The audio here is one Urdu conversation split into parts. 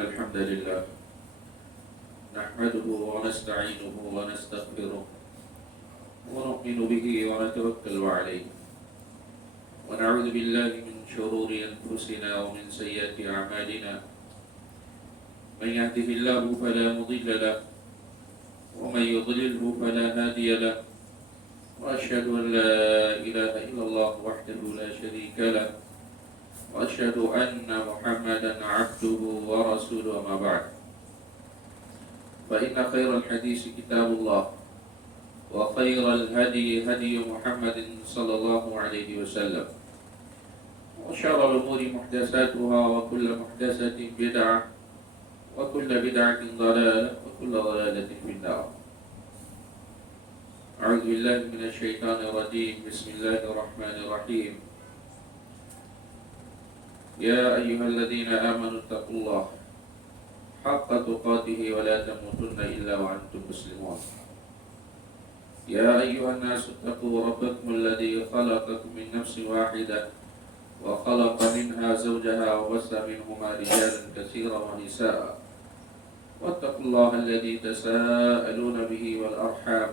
الحمد لله نحمده ونستعينه ونستغفره ونؤمن به ونتوكل عليه ونعوذ بالله من شرور أنفسنا ومن سيئات أعمالنا من يهده الله فلا مضل له ومن يضلله فلا هادي له وأشهد أن لا إله إلا الله وحده لا شريك له وأشهد أن محمدا عبده ورسوله أما بعد فإن خير الحديث كتاب الله وخير الهدي هدي محمد صلى الله عليه وسلم وشر الأمور محدثاتها وكل محدثة بدعة وكل بدعة ضلالة وكل ضلالة في النار. أعوذ بالله من الشيطان الرجيم. بسم الله الرحمن الرحيم. يا أيها الذين آمنوا اتقوا الله حق تقاته ولا تموتن إلا وأنتم مسلمون. يا أيها الناس اتقوا ربكم الذي خلقكم من نفس واحدة وخلق منها زوجها وبث منهما رجالا كثيرا ونساء واتقوا الله الذي تساءلون به والأرحام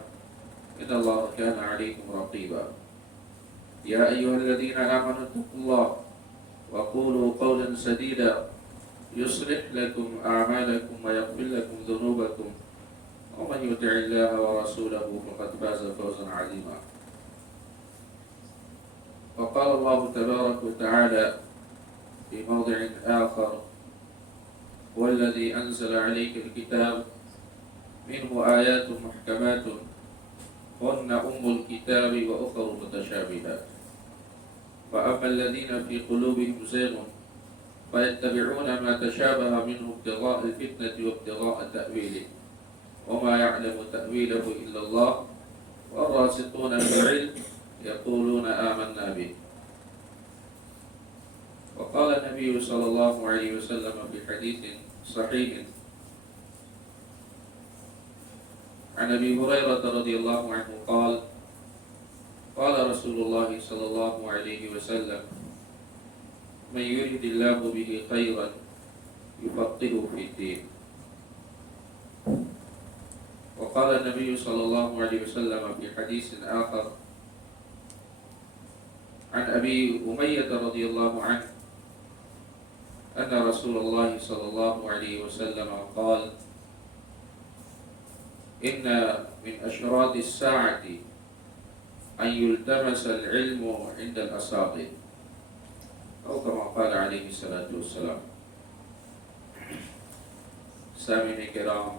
إن الله كان عليكم رقيبا. يا أيها الذين آمنوا اتقوا الله وقولوا قولا سديدا يصلح لكم أعمالكم ويغفر لكم ذنوبكم ومن يطع الله ورسوله فقد فاز فوزا عظيما. وقال الله تبارك وتعالى في موضع آخر هو الذي أنزل عليك الكتاب منه آيات محكمات هن أم الكتاب وأخر متشابهات فأما الذين في قلوبهم زيغ فيتبعون ما تشابه منه ابتغاء الفتنة وابتغاء تأويله وما يعلم تأويله إلا الله والراسخون في العلم يقولون آمنا به. وقال النبي صلى الله عليه وسلم في حديث صحيح عن أبي هريرة رضي الله عنه قال قال رسول الله صلى الله عليه وسلم من يريد الله به خيرا يفقهه في الدين. وقال النبي صلى الله عليه وسلم في حديث آخر عن أبي أمية رضي الله عنه أن رسول الله صلى الله عليه وسلم قال إن من أشراط الساعة أن يلتمس العلم عند الأساطين أو كما قال عليه الصلاة والسلام. سامعین کرام،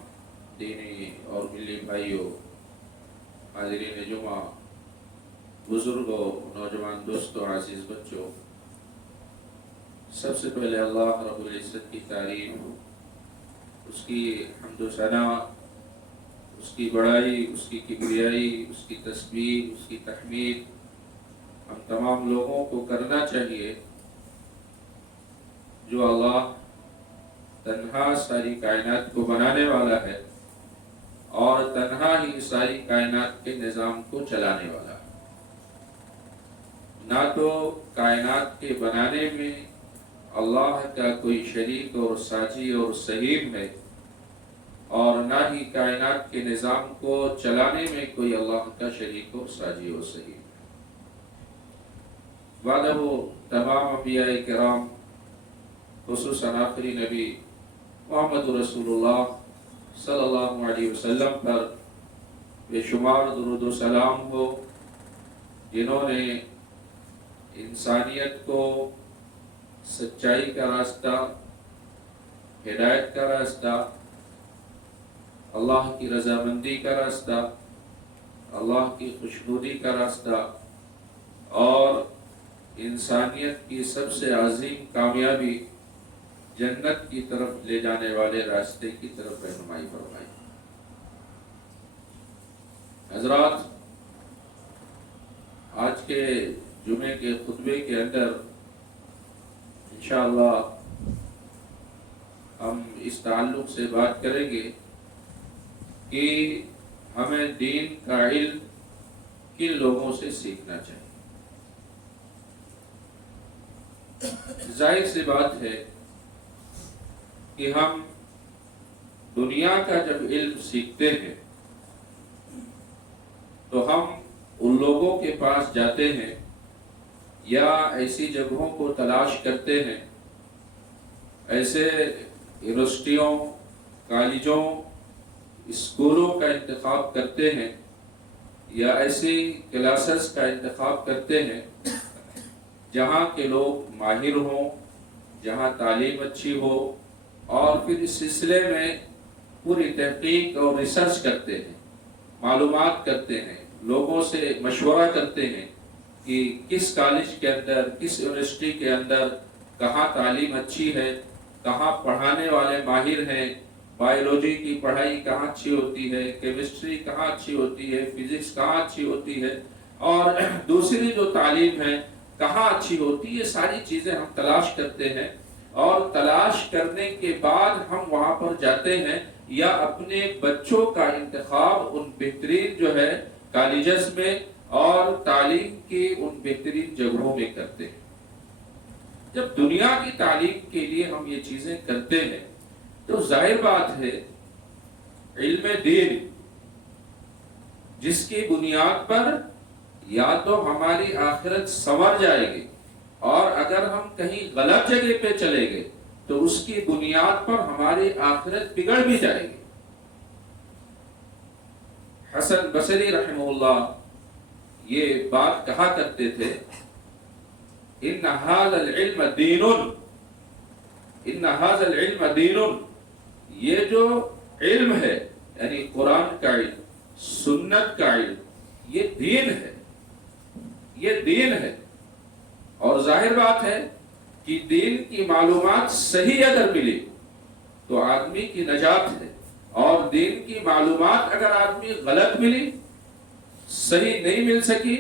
دینی اور ملی بھائیوں، حاضرین جمعہ، بزرگوں، نوجوان دوستوں، عزیز بچوں، سب سے پہلے اللہ رب العزت کی تعریف، اس کی حمد و ثنا، اس کی بڑائی، اس کی کبریائی، اس کی تسبیح، اس کی تحمید ہم تمام لوگوں کو کرنا چاہیے جو اللہ تنہا ساری کائنات کو بنانے والا ہے اور تنہا ہی ساری کائنات کے نظام کو چلانے والا ہے. نہ تو کائنات کے بنانے میں اللہ کا کوئی شریک اور ساجی اور سہیم ہے اور نہ ہی کائنات کے نظام کو چلانے میں کوئی اللہ کا شریک اور ساجی اور سہیم. وعدہ تمام انبیاء کرام، خصوصاً آخری نبی محمد رسول اللہ صلی اللہ علیہ وسلم پر بے شمار درود و سلام ہو، جنہوں نے انسانیت کو سچائی کا راستہ، ہدایت کا راستہ، اللہ کی رضامندی کا راستہ، اللہ کی خوشنودی کا راستہ اور انسانیت کی سب سے عظیم کامیابی جنت کی طرف لے جانے والے راستے کی طرف رہنمائی فرمائی. حضرات، آج کے جمعے کے خطبے کے اندر انشاءاللہ ہم اس تعلق سے بات کریں گے کہ ہمیں دین کا علم کن لوگوں سے سیکھنا چاہیے. ظاہر سی بات ہے کہ ہم دنیا کا جب علم سیکھتے ہیں تو ہم ان لوگوں کے پاس جاتے ہیں یا ایسی جگہوں کو تلاش کرتے ہیں، ایسے یونیورسٹیوں، کالجوں، اسکولوں کا انتخاب کرتے ہیں یا ایسی کلاسز کا انتخاب کرتے ہیں جہاں کے لوگ ماہر ہوں، جہاں تعلیم اچھی ہو، اور پھر اس سلسلے میں پوری تحقیق اور ریسرچ کرتے ہیں، معلومات کرتے ہیں، لوگوں سے مشورہ کرتے ہیں کہ کس کالج کے اندر، کس یونیورسٹی کے اندر کہاں تعلیم اچھی ہے، کہاں پڑھانے والے ماہر ہیں، بایولوجی کی پڑھائی کہاں اچھی ہوتی ہے، کیمسٹری کہاں اچھی ہوتی ہے، فزکس کہاں اچھی ہوتی ہے، اور دوسری جو تعلیم ہے کہاں اچھی ہوتی ہے. یہ ساری چیزیں ہم تلاش کرتے ہیں، اور تلاش کرنے کے بعد ہم وہاں پر جاتے ہیں یا اپنے بچوں کا انتخاب ان بہترین جو ہے کالجز میں اور تعلیم کی ان بہترین جگہوں میں کرتے ہیں. جب دنیا کی تعلیم کے لیے ہم یہ چیزیں کرتے ہیں تو ظاہر بات ہے علم دین جس کی بنیاد پر یا تو ہماری آخرت سنور جائے گی، اور اگر ہم کہیں غلط جگہ پہ چلے گئے تو اس کی بنیاد پر ہماری آخرت بگڑ بھی جائے گی. حسن بصری رحمہ اللہ یہ بات کہا کرتے تھے، ان ھذا العلم دین، ان ھذا العلم دین، یہ جو علم ہے یعنی قرآن کا علم، سنت کا علم، یہ دین ہے، یہ دین ہے. اور ظاہر بات ہے کہ دین کی معلومات صحیح اگر ملی تو آدمی کی نجات ہے، اور دین کی معلومات اگر آدمی غلط ملی، صحیح نہیں مل سکی،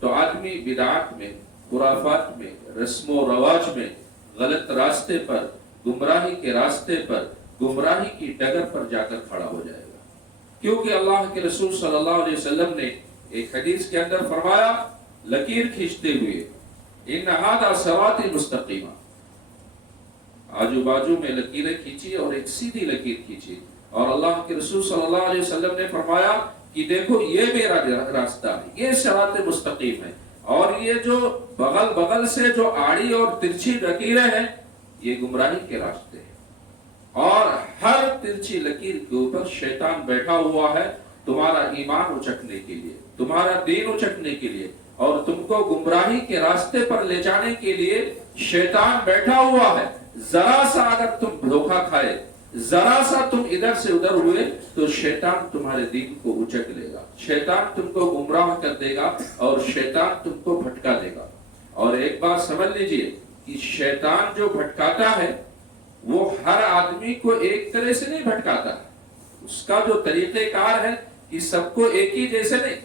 تو آدمی بدعات میں، خرافات میں، رسم و رواج میں، غلط راستے پر، گمراہی کے راستے پر، گمراہی کی ڈگر پر جا کر کھڑا ہو جائے گا. کیونکہ اللہ کے رسول صلی اللہ علیہ وسلم نے ایک حدیث کے اندر فرمایا لکیر کھینچتے ہوئے، ان ھذا صراطی مستقیمہ، آجو باجو میں لکیریں کھینچی اور ایک سیدھی لکیر کھینچی، اور اللہ کے رسول صلی اللہ علیہ وسلم نے فرمایا کہ دیکھو یہ میرا راستہ ہے، یہ صراط مستقیم ہے، اور یہ جو بغل بغل سے جو آڑی اور ترچھی لکیریں ہیں یہ گمراہی کے راستے ہیں، اور ہر ترچھی لکیر کے اوپر شیطان بیٹھا ہوا ہے تمہارا ایمان اچکنے کے لیے، تمہارا دین اچکنے کے لیے، اور تم کو گمراہی کے راستے پر لے جانے کے لیے شیطان بیٹھا ہوا ہے. ذرا سا اگر تم دھوکہ کھائے، ذرا سا تم ادھر سے ادھر ہوئے تو شیطان تمہارے دین کو اچک لے گا، شیطان تم کو گمراہ کر دے گا، اور شیطان تم کو بھٹکا دے گا. اور ایک بات سمجھ لیجئے کہ شیطان جو بھٹکاتا ہے وہ ہر آدمی کو ایک طرح سے نہیں بھٹکاتا، اس کا جو طریقہ کار ہے کہ سب کو ایک ہی جیسے نہیں،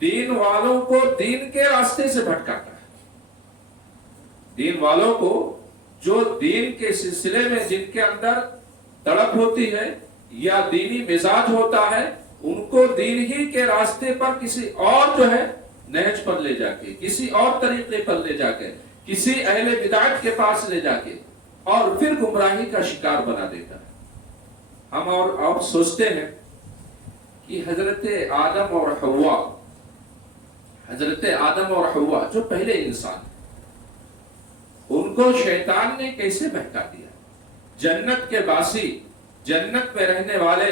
دین والوں کو دین کے راستے سے بھٹکاتا ہے. دین والوں کو جو دین کے سلسلے میں جن کے اندر تڑپ ہوتی ہے یا دینی مزاج ہوتا ہے، ان کو دین ہی کے راستے پر کسی اور جو ہے نہج پر لے جا کے، کسی اور طریقے پر لے جا کے، کسی اہل بدعت کے پاس لے جا کے، اور پھر گمراہی کا شکار بنا دیتا ہے. ہم اور سوچتے ہیں کہ حضرت آدم اور حوا جو پہلے انسان، ان کو شیطان نے کیسے بہکا دیا؟ جنت کے باسی، جنت میں رہنے والے،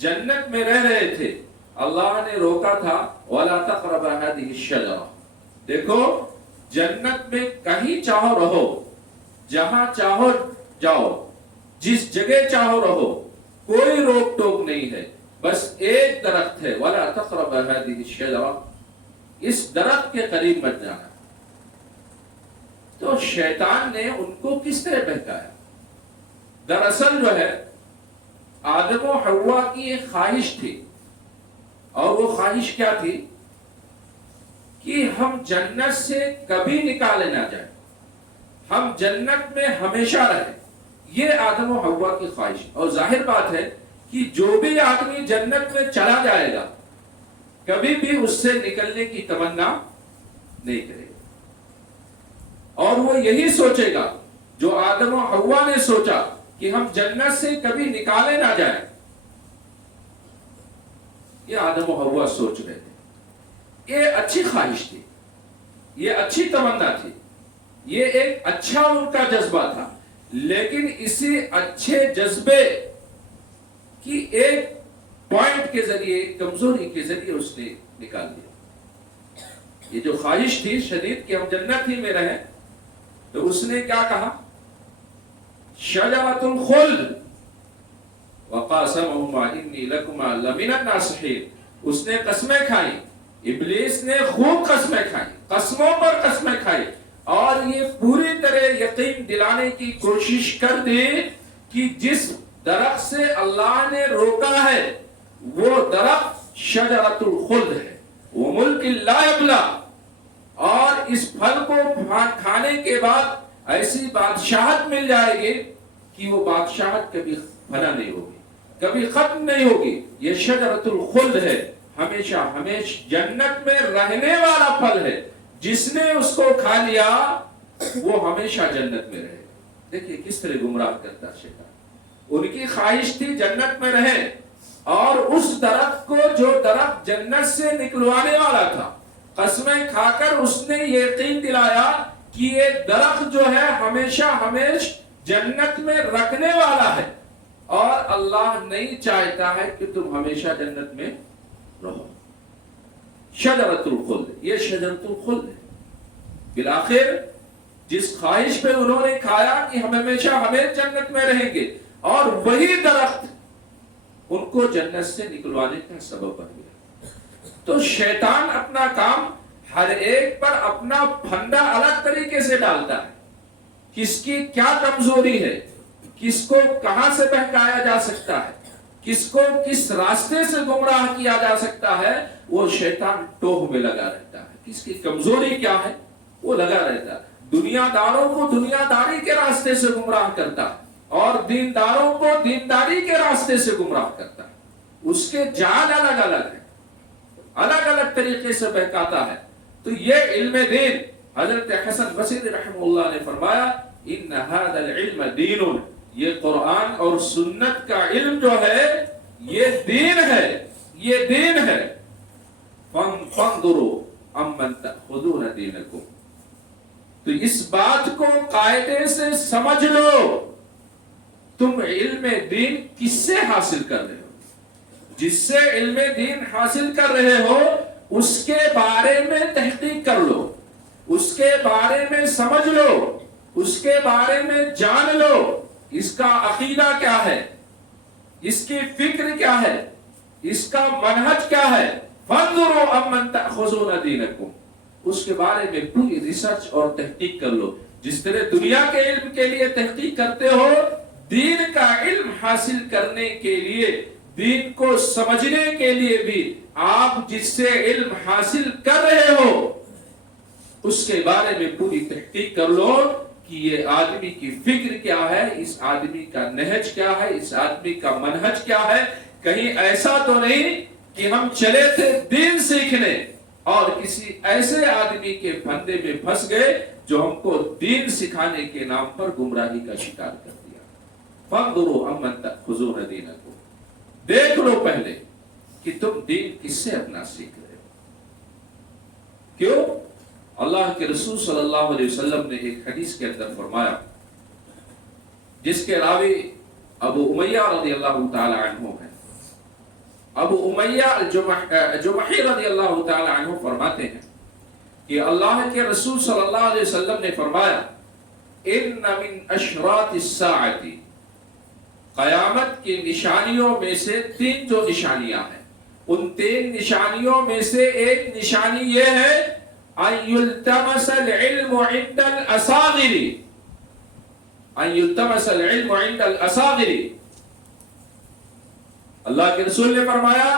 جنت میں رہ رہے تھے، اللہ نے روکا تھا وَلَا تَقْرَبَ هَذِهِ الشَّجَرَةَ. دیکھو جنت میں کہیں چاہو رہو، جہاں چاہو جاؤ، جس جگہ چاہو رہو، کوئی روک ٹوک نہیں ہے، بس ایک درخت ہے وَلَا تَقْرَبَ هَذِهِ الشَّجَرَةَ، اس درخت کے قریب مت جانا. تو شیطان نے ان کو کس طرح بہکایا؟ دراصل جو ہے آدم و حوا کی ایک خواہش تھی، اور وہ خواہش کیا تھی کہ ہم جنت سے کبھی نکالے نہ جائیں، ہم جنت میں ہمیشہ رہیں. یہ آدم و حوا کی خواہش. اور ظاہر بات ہے کہ جو بھی آدمی جنت میں چلا جائے گا کبھی بھی اس سے نکلنے کی تمنا نہیں کرے گا، اور وہ یہی سوچے گا جو آدم و حوا نے سوچا کہ ہم جنت سے کبھی نکالے نہ جائیں. یہ آدم و حوا سوچ رہے تھے. یہ اچھی خواہش تھی, یہ اچھی تمنا تھی, یہ ایک اچھا ان کا جذبہ تھا, لیکن اسی اچھے جذبے کی ایک پوائنٹ کے ذریعے, کمزوری کے ذریعے اس نے نکال دیا. یہ جو خواہش تھی شدید کہ ہم جنت ہی میں رہیں, تو اس نے کیا کہا؟ شجرۃ الخلد وقاسمهما انی لکما لمن الناصحین. اس نے قسمیں کھائی, ابلیس نے خوب قسمیں کھائی, قسموں پر قسمیں کھائی, اور یہ پوری طرح یقین دلانے کی کوشش کر دی کہ جس درخت سے اللہ نے روکا ہے وہ درخت شجرۃ الخلد ہے, وہ ملک لا یبلا, اور اس پھل کو کھانے کے بعد ایسی بادشاہت مل جائے گی کہ وہ بادشاہت کبھی فنا نہیں ہوگی, کبھی ختم نہیں ہوگی. یہ شجرۃ الخلد ہے, ہمیشہ ہمیشہ جنت میں رہنے والا پھل ہے. جس نے اس کو کھا لیا وہ ہمیشہ جنت میں رہے. دیکھیے کس طرح گمراہ کرتا شیطان. ان کی خواہش تھی جنت میں رہیں, اور اس درخت کو, جو درخت جنت سے نکلوانے والا تھا, قسمیں کھا کر اس نے یقین دلایا کہ یہ درخت جو ہے ہمیشہ ہمیشہ جنت میں رکھنے والا ہے, اور اللہ نہیں چاہتا ہے کہ تم ہمیشہ جنت میں رہو. شجرۃ الخلد, یہ شجرۃ الخلد ہے. بالآخر جس خواہش پہ انہوں نے کھایا کہ ہم ہمیشہ ہمیں جنت میں رہیں گے, اور وہی درخت ان کو جنت سے نکلوانے کا سبب بن گیا. تو شیطان اپنا کام ہر ایک پر اپنا پھندا الگ طریقے سے ڈالتا ہے. کس کی کیا کمزوری ہے, کس کو کہاں سے بہکایا جا سکتا ہے, کس کو کس راستے سے گمراہ کیا جا سکتا ہے, وہ شیطان ٹوہ میں لگا رہتا ہے. کس کی کمزوری کیا ہے وہ لگا رہتا ہے. دنیا داروں کو دنیا داری کے راستے سے گمراہ کرتا ہے, اور دینداروں کو دینداری کے راستے سے گمراہ کرتا ہے. اس کے جال الگ الگ ہیں, الگ الگ طریقے سے بہکاتا ہے. تو یہ علم دین, حضرت حسن بصری رحمہ اللہ نے فرمایا ان هذا العلم دین, یہ قرآن اور سنت کا علم جو ہے یہ دین ہے, یہ دین ہے. فانظروا امن تأخذون دینکم, تو اس بات کو قاعدے سے سمجھ لو, تم علم دین کس سے حاصل کر رہے ہو. جس سے علم دین حاصل کر رہے ہو اس کے بارے میں تحقیق کر لو, اس کے بارے میں سمجھ لو, اس کے بارے میں جان لو, اس کا عقیدہ کیا ہے, اس کی فکر کیا ہے, اس کا منہج کیا ہے. فانظروا امن تأخذون دینکم, اس کے بارے میں پوری ریسرچ اور تحقیق کر لو. جس طرح دنیا کے علم کے لیے تحقیق کرتے ہو, دین کا علم حاصل کرنے کے لیے, دین کو سمجھنے کے لیے بھی آپ جس سے علم حاصل کر رہے ہو اس کے بارے میں پوری تحقیق کر لو کہ یہ آدمی کی فکر کیا ہے, اس آدمی کا نہج کیا ہے, اس آدمی کا منہج کیا ہے. کہیں ایسا تو نہیں کہ ہم چلے تھے دین سیکھنے اور کسی ایسے آدمی کے پھندے میں پھنس گئے جو ہم کو دین سکھانے کے نام پر گمراہی کا شکار کر دیا. فانظروا امن تأخذون دینکم, دیکھ لو پہلے کہ تم دین کس سے اپنا سیکھ رہے ہو. کیوں؟ اللہ کے رسول صلی اللہ علیہ وسلم نے ایک حدیث کے اندر فرمایا, جس کے راوی ابو امیہ رضی اللہ تعالی عنہ ہیں. ابو امیہ الجمحی رضی اللہ تعالی عنہ فرماتے ہیں کہ اللہ کے رسول صلی اللہ علیہ وسلم نے فرمایا ان من اشراط الساعۃ, قیامت کی نشانیوں میں سے 3 جو نشانیاں ہیں, ان 3 نشانیوں میں سے ایک نشانی یہ ہے ان یلتمس العلم عند الاصاغر, ان یلتمس العلم عند الاصاغر. اللہ کے رسول نے فرمایا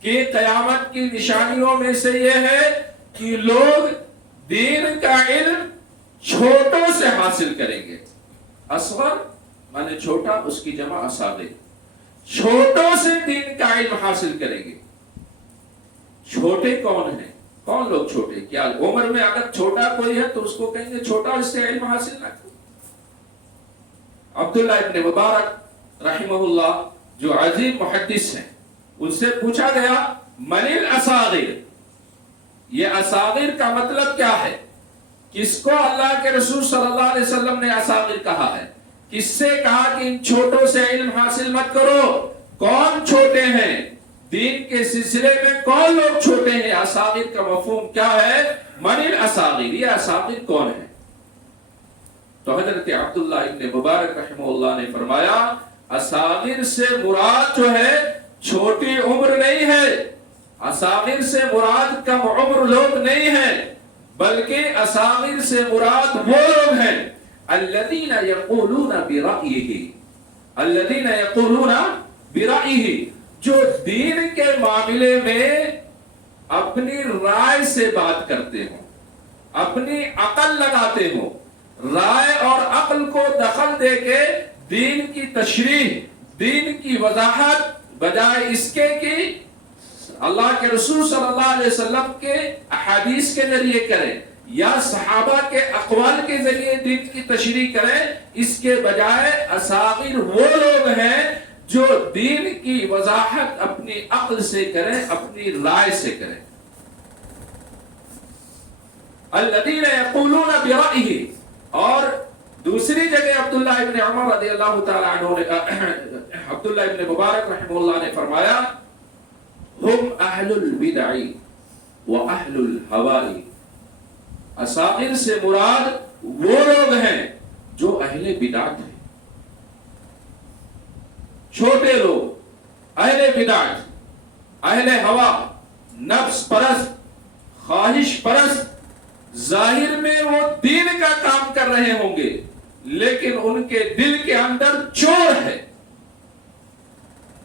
کہ قیامت کی نشانیوں میں سے یہ ہے کہ لوگ دین کا علم چھوٹوں سے حاصل کریں گے. اصغر مانے چھوٹا, اس کی جمع اصاغر. چھوٹوں سے دین کا علم حاصل کریں گے. چھوٹے کون ہیں؟ کون لوگ چھوٹے؟ کیا عمر میں اگر چھوٹا کوئی ہے تو اس کو کہیں گے چھوٹا, اس سے علم حاصل نہ کرو. عبداللہ ابن مبارک رحمہ اللہ جو عظیم محدث ہیں، ان سے پوچھا گیا من الاصاغر، یہ اصاغر کا مطلب کیا ہے؟ کس کو اللہ کے رسول صلی اللہ علیہ وسلم نے اصاغر کہا ہے؟ کس سے کہا کہ ان چھوٹوں سے علم حاصل مت کرو؟ کون چھوٹے ہیں دین کے سلسلے میں؟ کون لوگ چھوٹے ہیں؟ اصاغر کا مفہوم کیا ہے؟ من الاصاغر، یہ اصاغر کون ہے؟ تو حضرت عبداللہ ابن مبارک رحمہ اللہ نے فرمایا اصاغر سے مراد جو ہے چھوٹی عمر نہیں ہے، اصاغر سے مراد کم عمر لوگ نہیں ہیں، بلکہ اصاغر سے مراد وہ لوگ ہیں الذین یقولون برأیہ، الذین یقولون برأیہ، جو دین کے معاملے میں اپنی رائے سے بات کرتے ہوں، اپنی عقل لگاتے ہوں، رائے اور عقل کو دخل دے کے دین کی تشریح، دین کی وضاحت بجائے اس کے کہ اللہ کے رسول صلی اللہ علیہ وسلم کے احادیث کے ذریعے کریں یا صحابہ کے اقوال کے ذریعے دین کی تشریح کریں، اس کے بجائے اصاغر وہ لوگ ہیں جو دین کی وضاحت اپنی عقل سے کریں، اپنی رائے سے کریں. الذین یقولون برأیہ. اور دوسری جگہ عبداللہ ابن عمر رضی اللہ تعالی عنہ نے، عبداللہ ابن مبارک رحمہ اللہ نے فرمایا ہم اہل البدع و اہل الہواء. اصاغر سے مراد وہ لوگ ہیں جو اہل بدعت ہیں، چھوٹے لوگ، اہل بدعت، اہل ہوا، نفس پرست، خواہش پرست. ظاہر میں وہ دین کا کام کر رہے ہوں گے لیکن ان کے دل کے اندر چور ہے،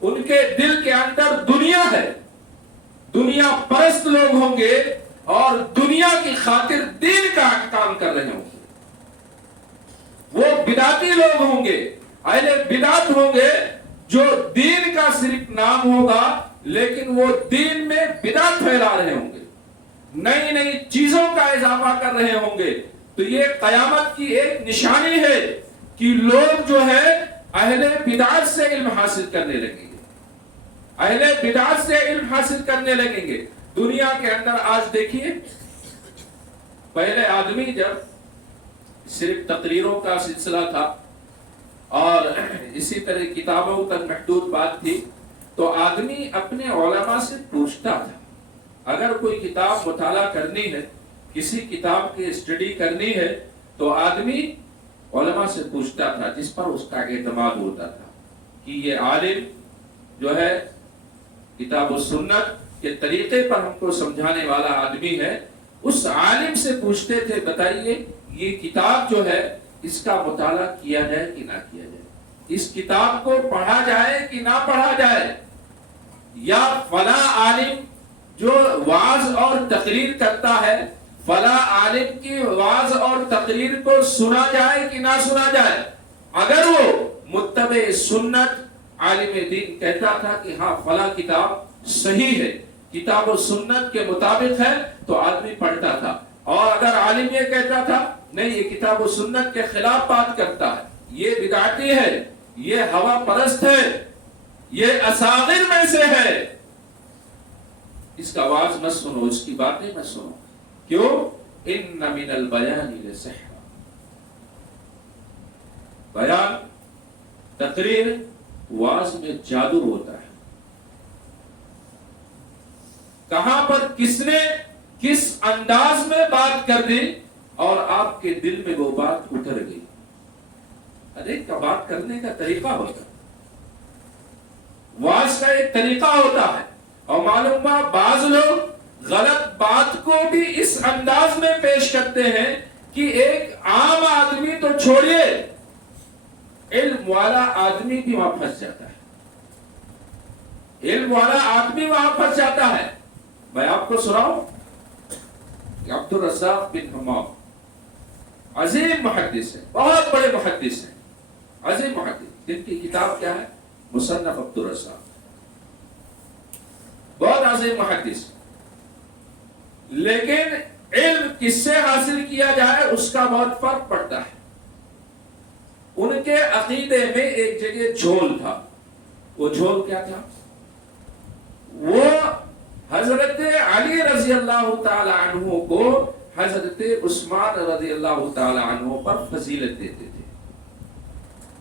ان کے دل کے اندر دنیا ہے، دنیا پرست لوگ ہوں گے اور دنیا کی خاطر دین کا کام کر رہے ہوں گے. وہ بدعتی لوگ ہوں گے، اہل بدعت ہوں گے جو دین کا صرف نام ہوگا لیکن وہ دین میں بدعت پھیلا رہے ہوں گے، نئی نئی چیزوں کا اضافہ کر رہے ہوں گے. تو یہ قیامت کی ایک نشانی ہے کہ لوگ جو ہے اہل بدعت سے علم حاصل کرنے لگیں گے، اہل بدعت سے علم حاصل کرنے لگیں گے. دنیا کے اندر آج دیکھیے، پہلے آدمی جب صرف تقریروں کا سلسلہ تھا اور اسی طرح کتابوں تک محدود بات تھی تو آدمی اپنے علماء سے پوچھتا تھا. اگر کوئی کتاب مطالعہ کرنی ہے، کسی کتاب کی اسٹڈی کرنی ہے تو آدمی علماء سے پوچھتا تھا جس پر اس کا اعتماد ہوتا تھا کہ یہ عالم جو ہے کتاب و سنت کے طریقے پر ہم کو سمجھانے والا آدمی ہے. اس عالم سے پوچھتے تھے بتائیے یہ کتاب جو ہے اس کا مطالعہ کیا جائے کہ نہ کیا جائے، اس کتاب کو پڑھا جائے کہ نہ پڑھا جائے، یا فلاں عالم جو وعظ اور تقریر کرتا ہے فلاں عالم کی وعظ اور تقریر کو سنا جائے کہ نہ سنا جائے. اگر وہ متبع سنت عالم دین کہتا تھا کہ ہاں فلاں کتاب صحیح ہے، کتاب و سنت کے مطابق ہے تو آدمی پڑھتا تھا. اور اگر عالم یہ کہتا تھا نہیں یہ کتاب و سنت کے خلاف بات کرتا ہے، یہ بدعتی ہے، یہ ہوا پرست ہے، یہ اصاغر میں سے ہے، اس کا آواز مت سنو، اس کی باتیں مت سنو. کیوں؟ ان من البیان لسحر. بیان، تقریر، واز میں جادو ہوتا ہے. کہاں پر کس نے کس انداز میں بات کر دی اور آپ کے دل میں وہ بات اتر گئی. ہر ایک کا بات کرنے کا طریقہ ہوتا ہے، واز کا ایک طریقہ ہوتا ہے. اور معلوم ہوا بعض لوگ غلط بات کو بھی اس انداز میں پیش کرتے ہیں کہ ایک عام آدمی تو چھوڑیے، علم والا آدمی بھی وہاں پھنس جاتا ہے، علم والا آدمی وہاں پھنس جاتا ہے. میں آپ کو سناؤں کہ عبد الرزاق بن حمام عظیم محدث ہے، بہت بڑے محدث ہیں، عظیم محدث، جن کی کتاب کیا ہے؟ مصنف عبد الرزاق. بہت عظیم محدث، لیکن علم کس سے حاصل کیا جائے اس کا بہت فرق پڑتا ہے. ان کے عقیدے میں ایک جگہ جھول تھا. وہ جھول کیا تھا؟ وہ حضرت علی رضی اللہ تعالی عنہ کو حضرت عثمان رضی اللہ تعالی عنہ پر فضیلت دیتے تھے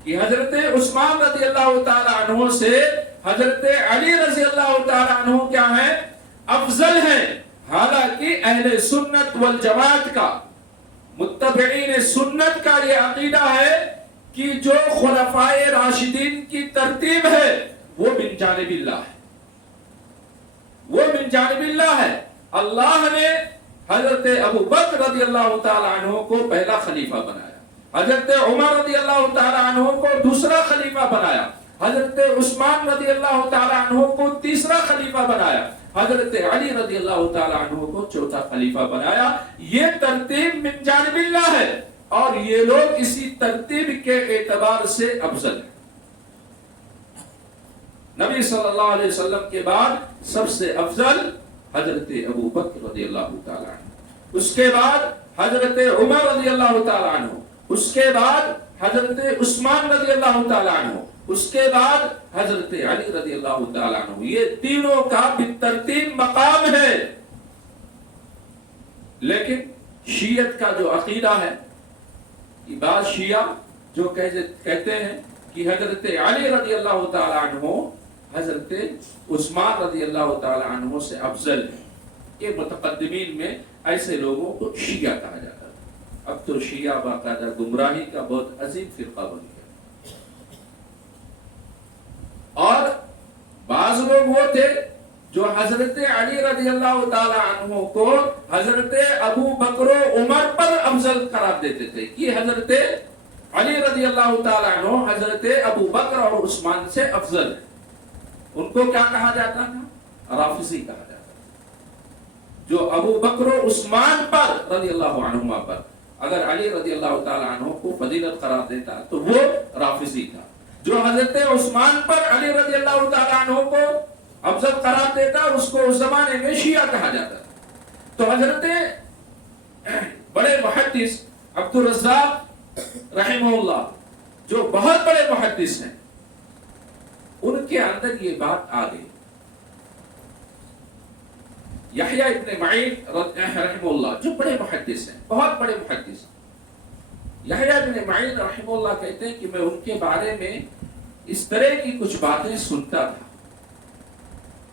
کہ حضرت عثمان رضی اللہ تعالی عنہ سے حضرت علی رضی اللہ تعالی عنہ کیا ہے؟ افضل ہیں. حالانکہ اہل سنت والجماعت کا، متبعین سنت کا یہ عقیدہ ہے کہ جو خلفائے راشدین کی ترتیب ہے وہ من جانب اللہ ہے، وہ من جانب اللہ ہے. اللہ نے حضرت ابو بکر رضی اللہ تعالی عنہ کو پہلا خلیفہ بنایا، حضرت عمر رضی اللہ تعالی عنہ کو دوسرا خلیفہ بنایا، حضرت عثمان رضی اللہ تعالی عنہ کو تیسرا خلیفہ بنایا، حضرت علی رضی اللہ تعالی عنہ کو چوتھا خلیفہ بنایا. یہ ترتیب من جانب اللہ ہے اور یہ لوگ اسی ترتیب کے اعتبار سے افضل ہیں. نبی صلی اللہ علیہ وسلم کے بعد سب سے افضل حضرت ابو بکر رضی اللہ تعالی عنہ، اس کے بعد حضرت عمر رضی اللہ تعالی عنہ، اس کے بعد حضرت عثمان رضی اللہ تعالی عنہ، اس کے بعد حضرت علی رضی اللہ تعالی عنہ. یہ تینوں کا بالترتیب مقام ہے. لیکن شیعت کا جو عقیدہ ہے، بعض شیعہ جو کہتے ہیں کہ حضرت علی رضی اللہ تعالی عنہ حضرت عثمان رضی اللہ تعالی عنہ سے افضل ہے. یہ متقدمین میں ایسے لوگوں کو شیعہ کہا جاتا ہے. اب تو شیعہ باقاعدہ گمراہی کا بہت عظیم فرقہ بن گیا. اور بعض لوگ وہ تھے جو حضرت علی رضی اللہ تعالی عنہ کو حضرت ابو بکر و عمر پر افضل قرار دیتے تھے کہ حضرت علی رضی اللہ تعالی عنہ حضرت ابو بکر اور عثمان سے افضل ہے. ان کو کیا کہا جاتا تھا؟ رافضی کہا جاتا تھا. جو ابو بکر و عثمان پر رضی اللہ عنہما پر اگر علی رضی اللہ تعالی عنہ کو فضیلت قرار دیتا تو وہ رافضی تھا. جو حضرت عثمان پر علی رضی اللہ تعالی عنہ کو افضل قرار دیتا اس کو اس زمانے میں شیعہ کہا جاتا تھا. تو حضرت بڑے محدث عبدالرزاق رحمہ اللہ جو بہت بڑے محدث ہیں، ان کے اندر یہ بات آ گئی. یحییٰ ابن معین رحمہ اللہ جو بڑے محدث ہیں، بہت بڑے محدث، یحییٰ ابن معین رحمہ اللہ کہتے ہیں کہ میں ان کے بارے میں اس طرح کی کچھ باتیں سنتا تھا.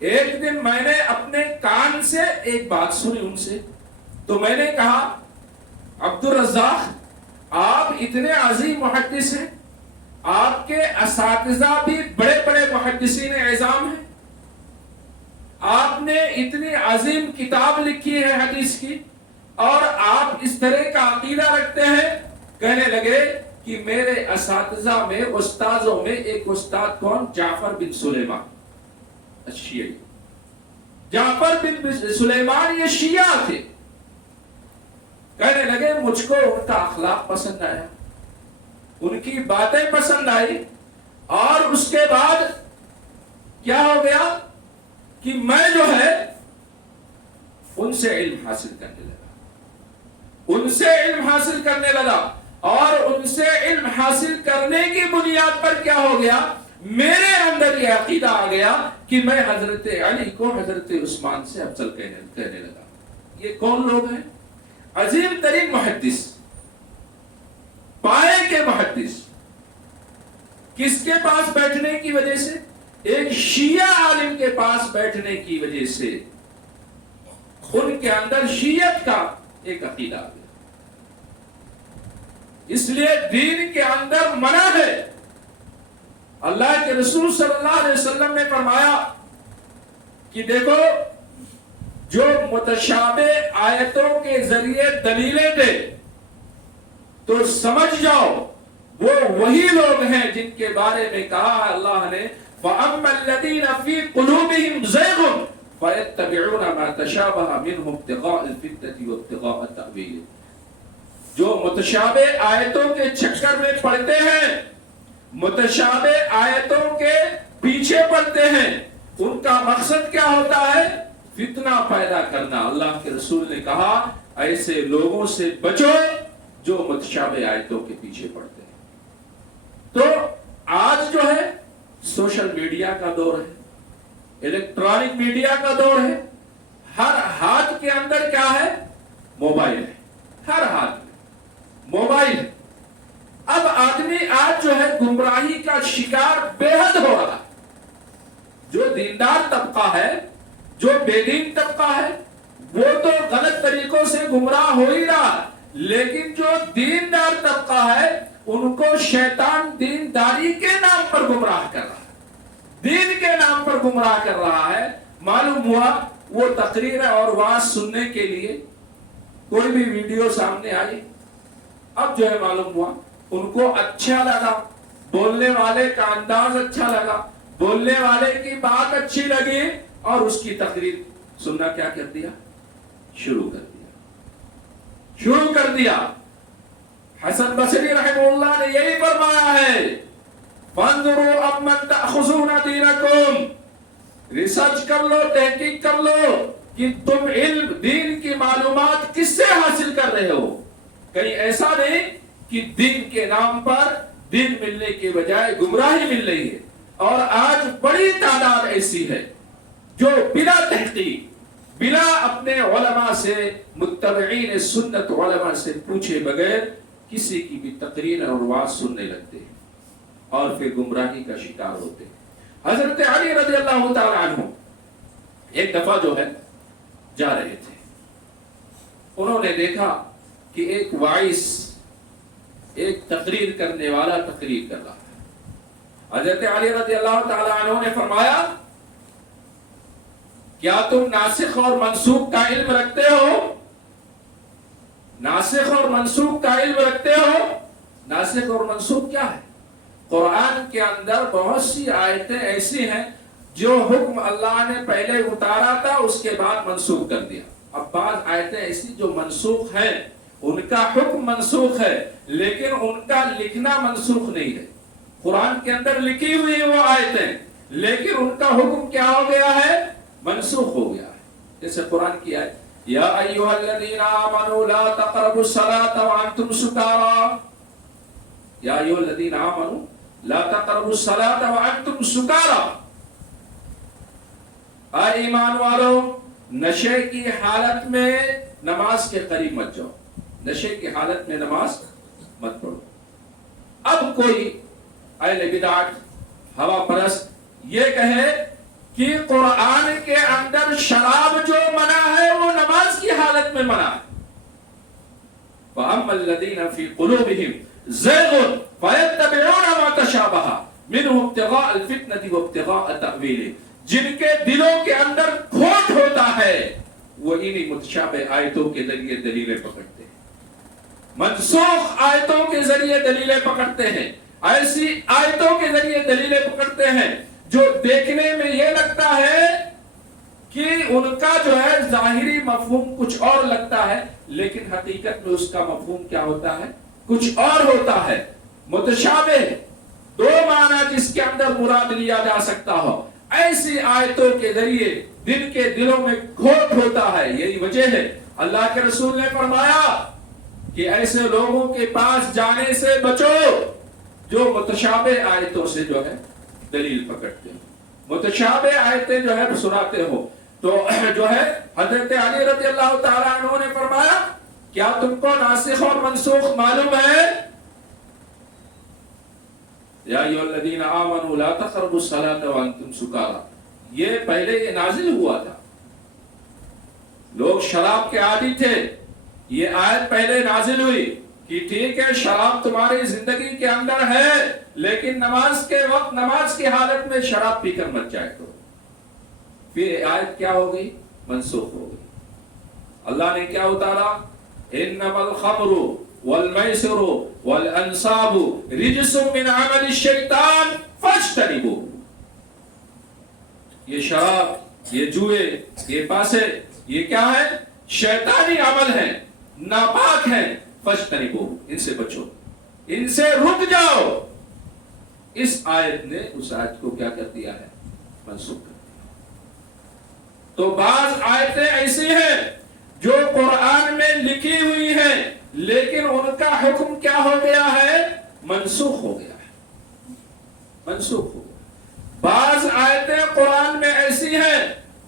ایک دن میں نے اپنے کان سے ایک بات سنی ان سے، تو میں نے کہا عبدالرزاق آپ اتنے عظیم محدث ہیں، آپ کے اساتذہ بھی بڑے بڑے محدثین اعظام ہیں، آپ نے اتنی عظیم کتاب لکھی ہے حدیث کی اور آپ اس طرح کا عقیدہ رکھتے ہیں. کہنے لگے کہ میرے اساتذہ میں استاذوں میں ایک استاد کون؟ جعفر بن سلیمان شیعی. جعفر بن سلیمان یہ شیعہ تھے. کہنے لگے مجھ کو ان کا اخلاق پسند آیا، ان کی باتیں پسند آئی، اور اس کے بعد کیا ہو گیا کہ میں جو ہے ان سے علم حاصل کرنے لگا، ان سے علم حاصل کرنے لگا. اور ان سے علم حاصل کرنے کی بنیاد پر کیا ہو گیا؟ میرے اندر یہ عقیدہ آ گیا کہ میں حضرت علی کو حضرت عثمان سے افضل کہنے لگا. یہ کون لوگ ہیں؟ عظیم ترین محدث، پائے کے محدث. کس کے پاس بیٹھنے کی وجہ سے؟ ایک شیعہ عالم کے پاس بیٹھنے کی وجہ سے ان کے اندر شیعت کا ایک عقیدہ آ گیا. اس لیے دین کے اندر منع ہے. اللہ کے رسول صلی اللہ علیہ وسلم نے فرمایا کہ دیکھو جو متشابہ آیتوں کے ذریعے دلیلیں دے تو سمجھ جاؤ وہ وہی لوگ ہیں جن کے بارے میں کہا اللہ نے فَأَمَّا الَّذِينَ فِي قُلُوبِهِمْ زَيْغٌ فَيَتَّبِعُونَ مَا تَشَابَهَ مِنْهُ ابْتِغَاءَ الْفِتْنَةِ وَابْتِغَاءَ التَّأْوِيلِ. جو متشابہ آیتوں کے چکر میں پڑتے ہیں، متشابہ آیتوں کے پیچھے پڑتے ہیں، ان کا مقصد کیا ہوتا ہے؟ فتنہ پیدا کرنا. اللہ کے رسول نے کہا ایسے لوگوں سے بچو جو متشابہ آیتوں کے پیچھے پڑتے ہیں. سوشل میڈیا کا دور ہے, الیکٹرانک میڈیا کا دور ہے. ہر ہاتھ کے اندر کیا ہے؟ موبائل ہے. ہر ہاتھ میں موبائل ہے. اب آدمی آج جو ہے گمراہی کا شکار بے حد ہو رہا ہے. جو دیندار طبقہ ہے, جو بے دین طبقہ ہے, وہ تو غلط طریقوں سے گمراہ ہو ہی رہا, لیکن جو دیندار طبقہ ہے ان کو شیطان دینداری کے نام پر گمراہ کر رہا ہے, دین کے نام پر گمراہ کر رہا ہے. معلوم ہوا وہ تقریر اور وعظ سننے کے لیے کوئی بھی ویڈیو سامنے آئی, اب جو ہے معلوم ہوا ان کو اچھا لگا, بولنے والے کا انداز اچھا لگا, بولنے والے کی بات اچھی لگی, اور اس کی تقریر سننا کیا کر دیا؟ شروع کر دیا. حسن بصری رحمہ اللہ نے یہی فرمایا ہے, فانظروا امن تأخذون دینکم, ریسرچ کر لو, تحقیق کر لو کہ تم علم دین کی معلومات کس سے حاصل کر رہے ہو. کہیں ایسا نہیں کہ دین کے نام پر دین ملنے کے بجائے گمراہی مل رہی ہے. اور آج بڑی تعداد ایسی ہے جو بلا تحقیق, بلا اپنے علماء سے, متبعین سنت علماء سے پوچھے بغیر کسی کی بھی تقریر اور وعظ سننے لگتے ہیں اور پھر گمراہی کا شکار ہوتے ہیں. حضرت علی رضی اللہ تعالی عنہ ایک دفعہ جو ہے جا رہے تھے, انہوں نے دیکھا کہ ایک واعظ, ایک تقریر کرنے والا تقریر کر رہا ہے. حضرت علی رضی اللہ تعالی عنہ نے فرمایا, کیا تم ناسخ اور منسوخ کا علم رکھتے ہو؟ ناسخ اور منسوخ کا علم رکھتے ہو؟ ناسخ اور منسوخ کیا ہے؟ قرآن کے اندر بہت سی آیتیں ایسی ہیں جو حکم اللہ نے پہلے اتارا تھا, اس کے بعد منسوخ کر دیا. اب بعض آیتیں ایسی جو منسوخ ہیں, ان کا حکم منسوخ ہے لیکن ان کا لکھنا منسوخ نہیں ہے. قرآن کے اندر لکھی ہوئی وہ آیتیں, لیکن ان کا حکم کیا ہو گیا ہے؟ منسوخ ہو گیا ہے. جیسے قرآن کی آیت, یا ایھا الذین آمنوا لا تقربوا الصلاۃ وانتم سکارى, یا ایھا الذین آمنوا لا تقربوا الصلاۃ وانتم سکارى, اے ایمان والو نشے کی حالت میں نماز کے قریب مت جاؤ, نشے کی حالت میں نماز مت پڑھو. اب کوئی اہل بدعت, ہوا پرست یہ کہے کہ قرآن کے اندر شراب جو منع ہے وہ نماز کی حالت میں منع ہے. فَأَمَّا الَّذِينَ فِي قُلُوبِهِمْ زَيْغٌ فَيَتَّبِعُونَ مَا تَشَابَهَ مِنْهُ ابْتِغَاءَ الْفِتْنَةِ وَابْتِغَاءَ تَأْوِيلِهِ, جن کے دلوں کے اندر کھوٹ ہوتا ہے وہ انہی متشابہ آیتوں کے ذریعے دلیلیں پکڑتے ہیں, منسوخ آیتوں کے ذریعے دلیلیں پکڑتے ہیں, ایسی آیتوں کے ذریعے دلیلیں پکڑتے ہیں جو دیکھنے میں یہ لگتا ہے کہ ان کا جو ہے ظاہری مفہوم کچھ اور لگتا ہے, لیکن حقیقت میں اس کا مفہوم کیا ہوتا ہے؟ کچھ اور ہوتا ہے. متشابہ, دو معنی جس کے اندر مراد لیا جا سکتا ہو, ایسی آیتوں کے ذریعے دل کے دلوں میں کھوٹ ہوتا ہے. یہی وجہ ہے اللہ کے رسول نے فرمایا کہ ایسے لوگوں کے پاس جانے سے بچو جو متشابہ آیتوں سے جو ہے دلیل پکڑتے ہیں, متشابہ آیتیں جو ہے سناتے ہو. تو جو ہے حضرت علی رضی اللہ تعالی عنہ نے فرمایا, کیا تم کو ناسخ اور منسوخ معلوم ہے؟ یا ایھا الذین آمنوا لا تقربوا الصلاۃ وانتم سکارى, یہ پہلے یہ نازل ہوا تھا, لوگ شراب کے عادی تھے, یہ آیت پہلے نازل ہوئی کہ ٹھیک ہے شراب تمہاری زندگی کے اندر ہے, لیکن نماز کے وقت نماز کی حالت میں شراب پی کر مت جائے کرو. پھر آیت کیا ہو گئی؟ منسوخ ہو گئی. اللہ نے کیا اتارا؟ انما الخمر والمیسر والانصاب رجس من عمل الشیطان فاجتنبوہ. یہ شراب, یہ جوئے, یہ پاسے, یہ کیا ہے؟ شیطانی عمل ہے, ناپاک ہے. فاجتنبوہ, ان سے بچو, ان سے رک جاؤ. اس آیت نے اس آیت کو کیا کر دیا ہے؟ منسوخ کر دیا. تو بعض آیتیں ایسی ہیں جو قرآن میں لکھی ہوئی ہیں لیکن ان کا حکم کیا ہو گیا ہے؟ منسوخ ہو گیا ہے, منسوخ ہو گیا. بعض آیتیں قرآن میں ایسی ہیں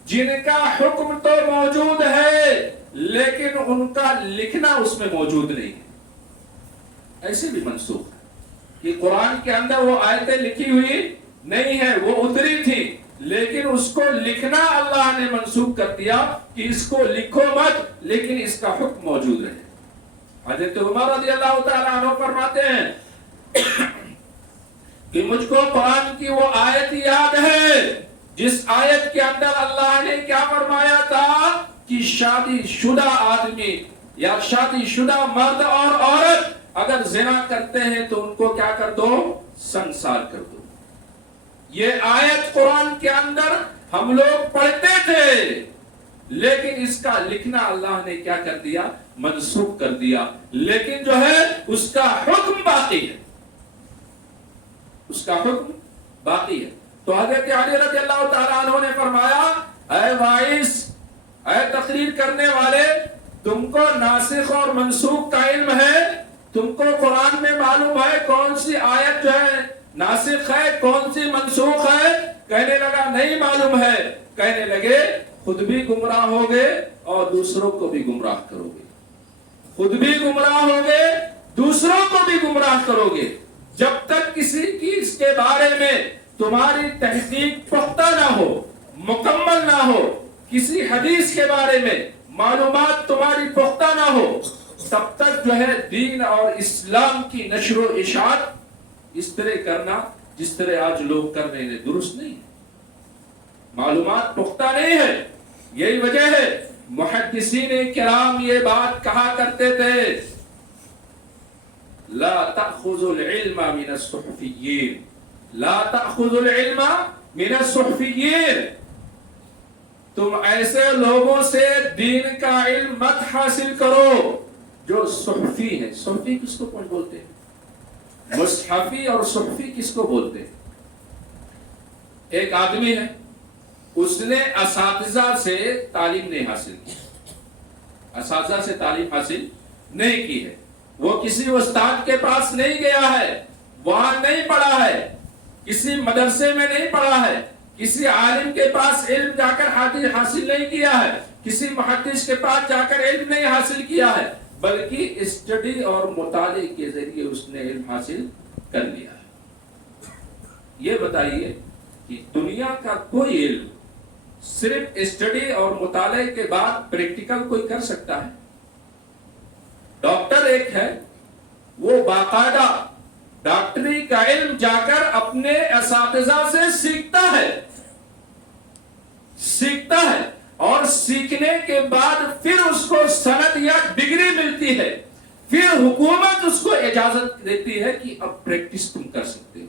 جن کا حکم تو موجود ہے لیکن ان کا لکھنا اس میں موجود نہیں ہے، ایسے بھی منسوخ ہے کہ قرآن کے اندر وہ آیتیں لکھی ہوئی نہیں ہے، وہ اتری تھی لیکن اس کو لکھنا اللہ نے منسوخ کر دیا کہ اس کو لکھو مت لیکن اس کا حکم موجود ہے۔ حضرت عمر رضی اللہ تعالیٰ عنہ فرماتے ہیں کہ مجھ کو قرآن کی وہ آیت یاد ہے جس آیت کے اندر اللہ نے کیا فرمایا تھا کہ شادی شدہ آدمی یا شادی شدہ مرد اور عورت اگر زنا کرتے ہیں تو ان کو کیا کر دو؟ سنسار کر دو۔ یہ آیت قرآن کے اندر ہم لوگ پڑھتے تھے لیکن اس کا لکھنا اللہ نے کیا کر دیا؟ منسوخ کر دیا، لیکن جو ہے اس کا حکم باقی ہے، اس کا حکم باقی ہے۔ تو حضرت علی رضی اللہ تعالیٰ عنہ نے فرمایا اے وائس، اے تقریر کرنے والے، تم کو ناسخ اور منسوخ کا علم ہے؟ تم کو قرآن میں معلوم ہے کون سی آیت جو ہے ناسخ ہے کون سی منسوخ ہے؟ کہنے لگا نہیں معلوم ہے۔ کہنے لگے خود بھی گمراہ ہوگے اور دوسروں کو بھی گمراہ کرو گے، خود بھی گمراہ ہوگے دوسروں کو بھی گمراہ کرو گے۔ جب تک کسی کی اس کے بارے میں تمہاری تحقیق پختہ نہ ہو، مکمل نہ ہو، کسی حدیث کے بارے میں معلومات تمہاری پختہ نہ ہو، تب تک جو ہے دین اور اسلام کی نشر و اشاعت اس طرح کرنا جس طرح آج لوگ کر رہے ہیں درست نہیں ہے، معلومات پختہ نہیں ہے۔ یہی وجہ ہے محدثین کرام یہ بات کہا کرتے تھے لا تأخذوا العلم من الصحفیین، لا تأخذوا العلم من الصحفیین، تم ایسے لوگوں سے دین کا علم مت حاصل کرو جو صحفی ہیں۔ صحفی کس کو کون بولتے ہیں؟ مصحفی اور صحفی کس کو بولتے ہیں؟ ایک آدمی ہے، اس نے اساتذہ سے تعلیم نہیں حاصل کی، اساتذہ سے تعلیم حاصل نہیں کی ہے، وہ کسی استاد کے پاس نہیں گیا ہے، وہاں نہیں پڑھا ہے، کسی مدرسے میں نہیں پڑھا ہے، کسی عالم کے پاس علم جا کر حاصل نہیں کیا ہے، کسی محدث کے پاس جا کر علم نہیں حاصل کیا ہے، بلکہ اسٹڈی اور مطالعے کے ذریعے اس نے علم حاصل کر لیا ہے۔ یہ بتائیے کہ دنیا کا کوئی علم صرف اسٹڈی اور مطالعے کے بعد پریکٹیکل کوئی کر سکتا ہے؟ ڈاکٹر ایک ہے، وہ باقاعدہ ڈاکٹری کا علم جا کر اپنے اساتذہ سے سیکھتا ہے اور سیکھنے کے بعد پھر اس کو سند یا ڈگری ملتی ہے، پھر حکومت اس کو اجازت دیتی ہے کہ اب پریکٹس تم کر سکتے ہو،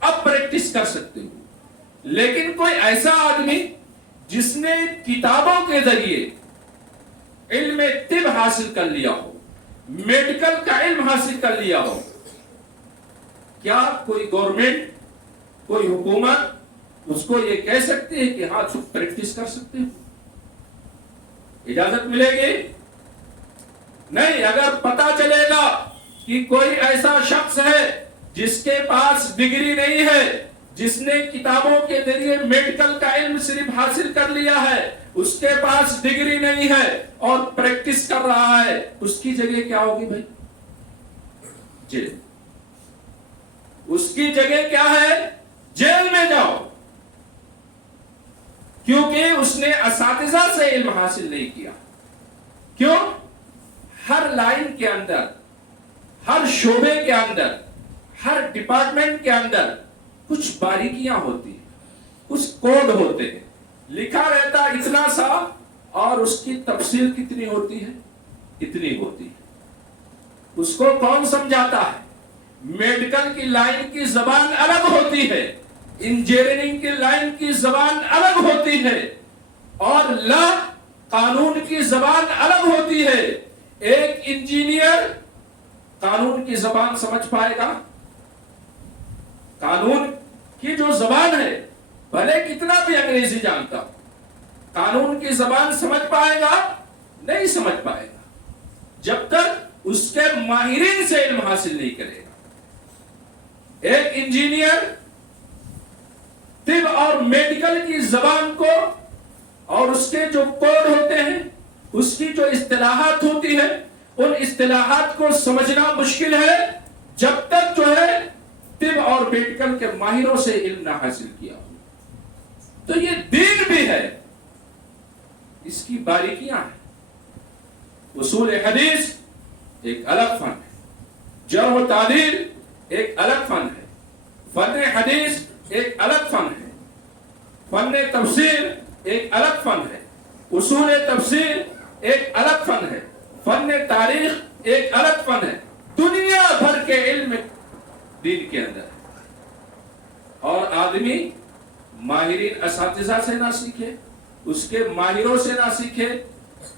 اب پریکٹس کر سکتے ہو۔ لیکن کوئی ایسا آدمی جس نے کتابوں کے ذریعے علم طب حاصل کر لیا ہو، میڈیکل کا علم حاصل کر لیا ہو، کیا کوئی گورنمنٹ، کوئی حکومت اس کو یہ کہہ سکتی ہے کہ ہاں تم پریکٹس کر سکتے ہو؟ اجازت ملے گی؟ نہیں۔ اگر پتا چلے گا کہ کوئی ایسا شخص ہے جس کے پاس ڈگری نہیں ہے، جس نے کتابوں کے ذریعے میڈیکل کا علم صرف حاصل کر لیا ہے، اس کے پاس ڈگری نہیں ہے اور پریکٹس کر رہا ہے، اس کی جگہ کیا ہوگی بھائی؟ جیل۔ اس کی جگہ کیا ہے؟ جیل میں جاؤ، کیونکہ اس نے اساتذہ سے علم حاصل نہیں کیا۔ کیوں؟ ہر لائن کے اندر، ہر شعبے کے اندر، ہر ڈپارٹمنٹ کے اندر کچھ باریکیاں ہوتی ہیں، کچھ کوڈ ہوتے ہیں، لکھا رہتا اتنا سا اور اس کی تفصیل کتنی ہوتی ہے؟ اتنی ہوتی ہے۔ اس کو کون سمجھاتا ہے؟ میڈیکل کی لائن کی زبان الگ ہوتی ہے، انجینئرنگ کی لائن کی زبان الگ ہوتی ہے، اور لا قانون کی زبان الگ ہوتی ہے۔ ایک انجینئر قانون کی زبان سمجھ پائے گا؟ قانون کی جو زبان ہے، بھلے کتنا بھی انگریزی جانتا ہو، قانون کی زبان سمجھ پائے گا؟ نہیں سمجھ پائے گا جب تک اس کے ماہرین سے علم حاصل نہیں کرے گا۔ ایک انجینئر طب اور میڈیکل کی زبان کو اور اس کے جو کوڈ ہوتے ہیں، اس کی جو اصطلاحات ہوتی ہے، ان اصطلاحات کو سمجھنا مشکل ہے جب تک جو ہے طب اور میڈیکل کے ماہروں سے علم نہ حاصل کیا ہو۔ تو یہ دین بھی ہے، اس کی باریکیاں ہیں۔ اصول حدیث ایک الگ فن ہے، جرح و تعدیل ایک الگ فن ہے، فن حدیث ایک الگ فن ہے، فن تفسیر ایک الگ فن ہے، اصول تفسیر ایک الگ فن ہے، فن تاریخ ایک الگ فن ہے۔ دنیا بھر کے علم دین کے اندر ہے، اور آدمی ماہرین اساتذہ سے نہ سیکھے، اس کے ماہروں سے نہ سیکھے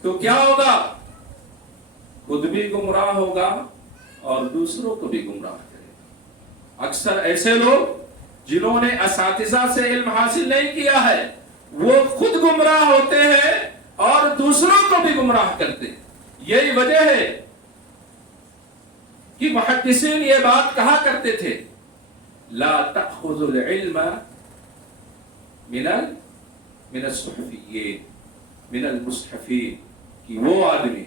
تو کیا ہوگا؟ خود بھی گمراہ ہوگا اور دوسروں کو بھی گمراہ کرے گا۔ اکثر ایسے لوگ جنہوں نے اساتذہ سے علم حاصل نہیں کیا ہے، وہ خود گمراہ ہوتے ہیں اور دوسروں کو بھی گمراہ کرتے ہیں۔ یہی وجہ ہے کہ محدثین یہ بات کہا کرتے تھے، لا تأخذ العلم من الصحفیین من المصحفین، کہ وہ آدمی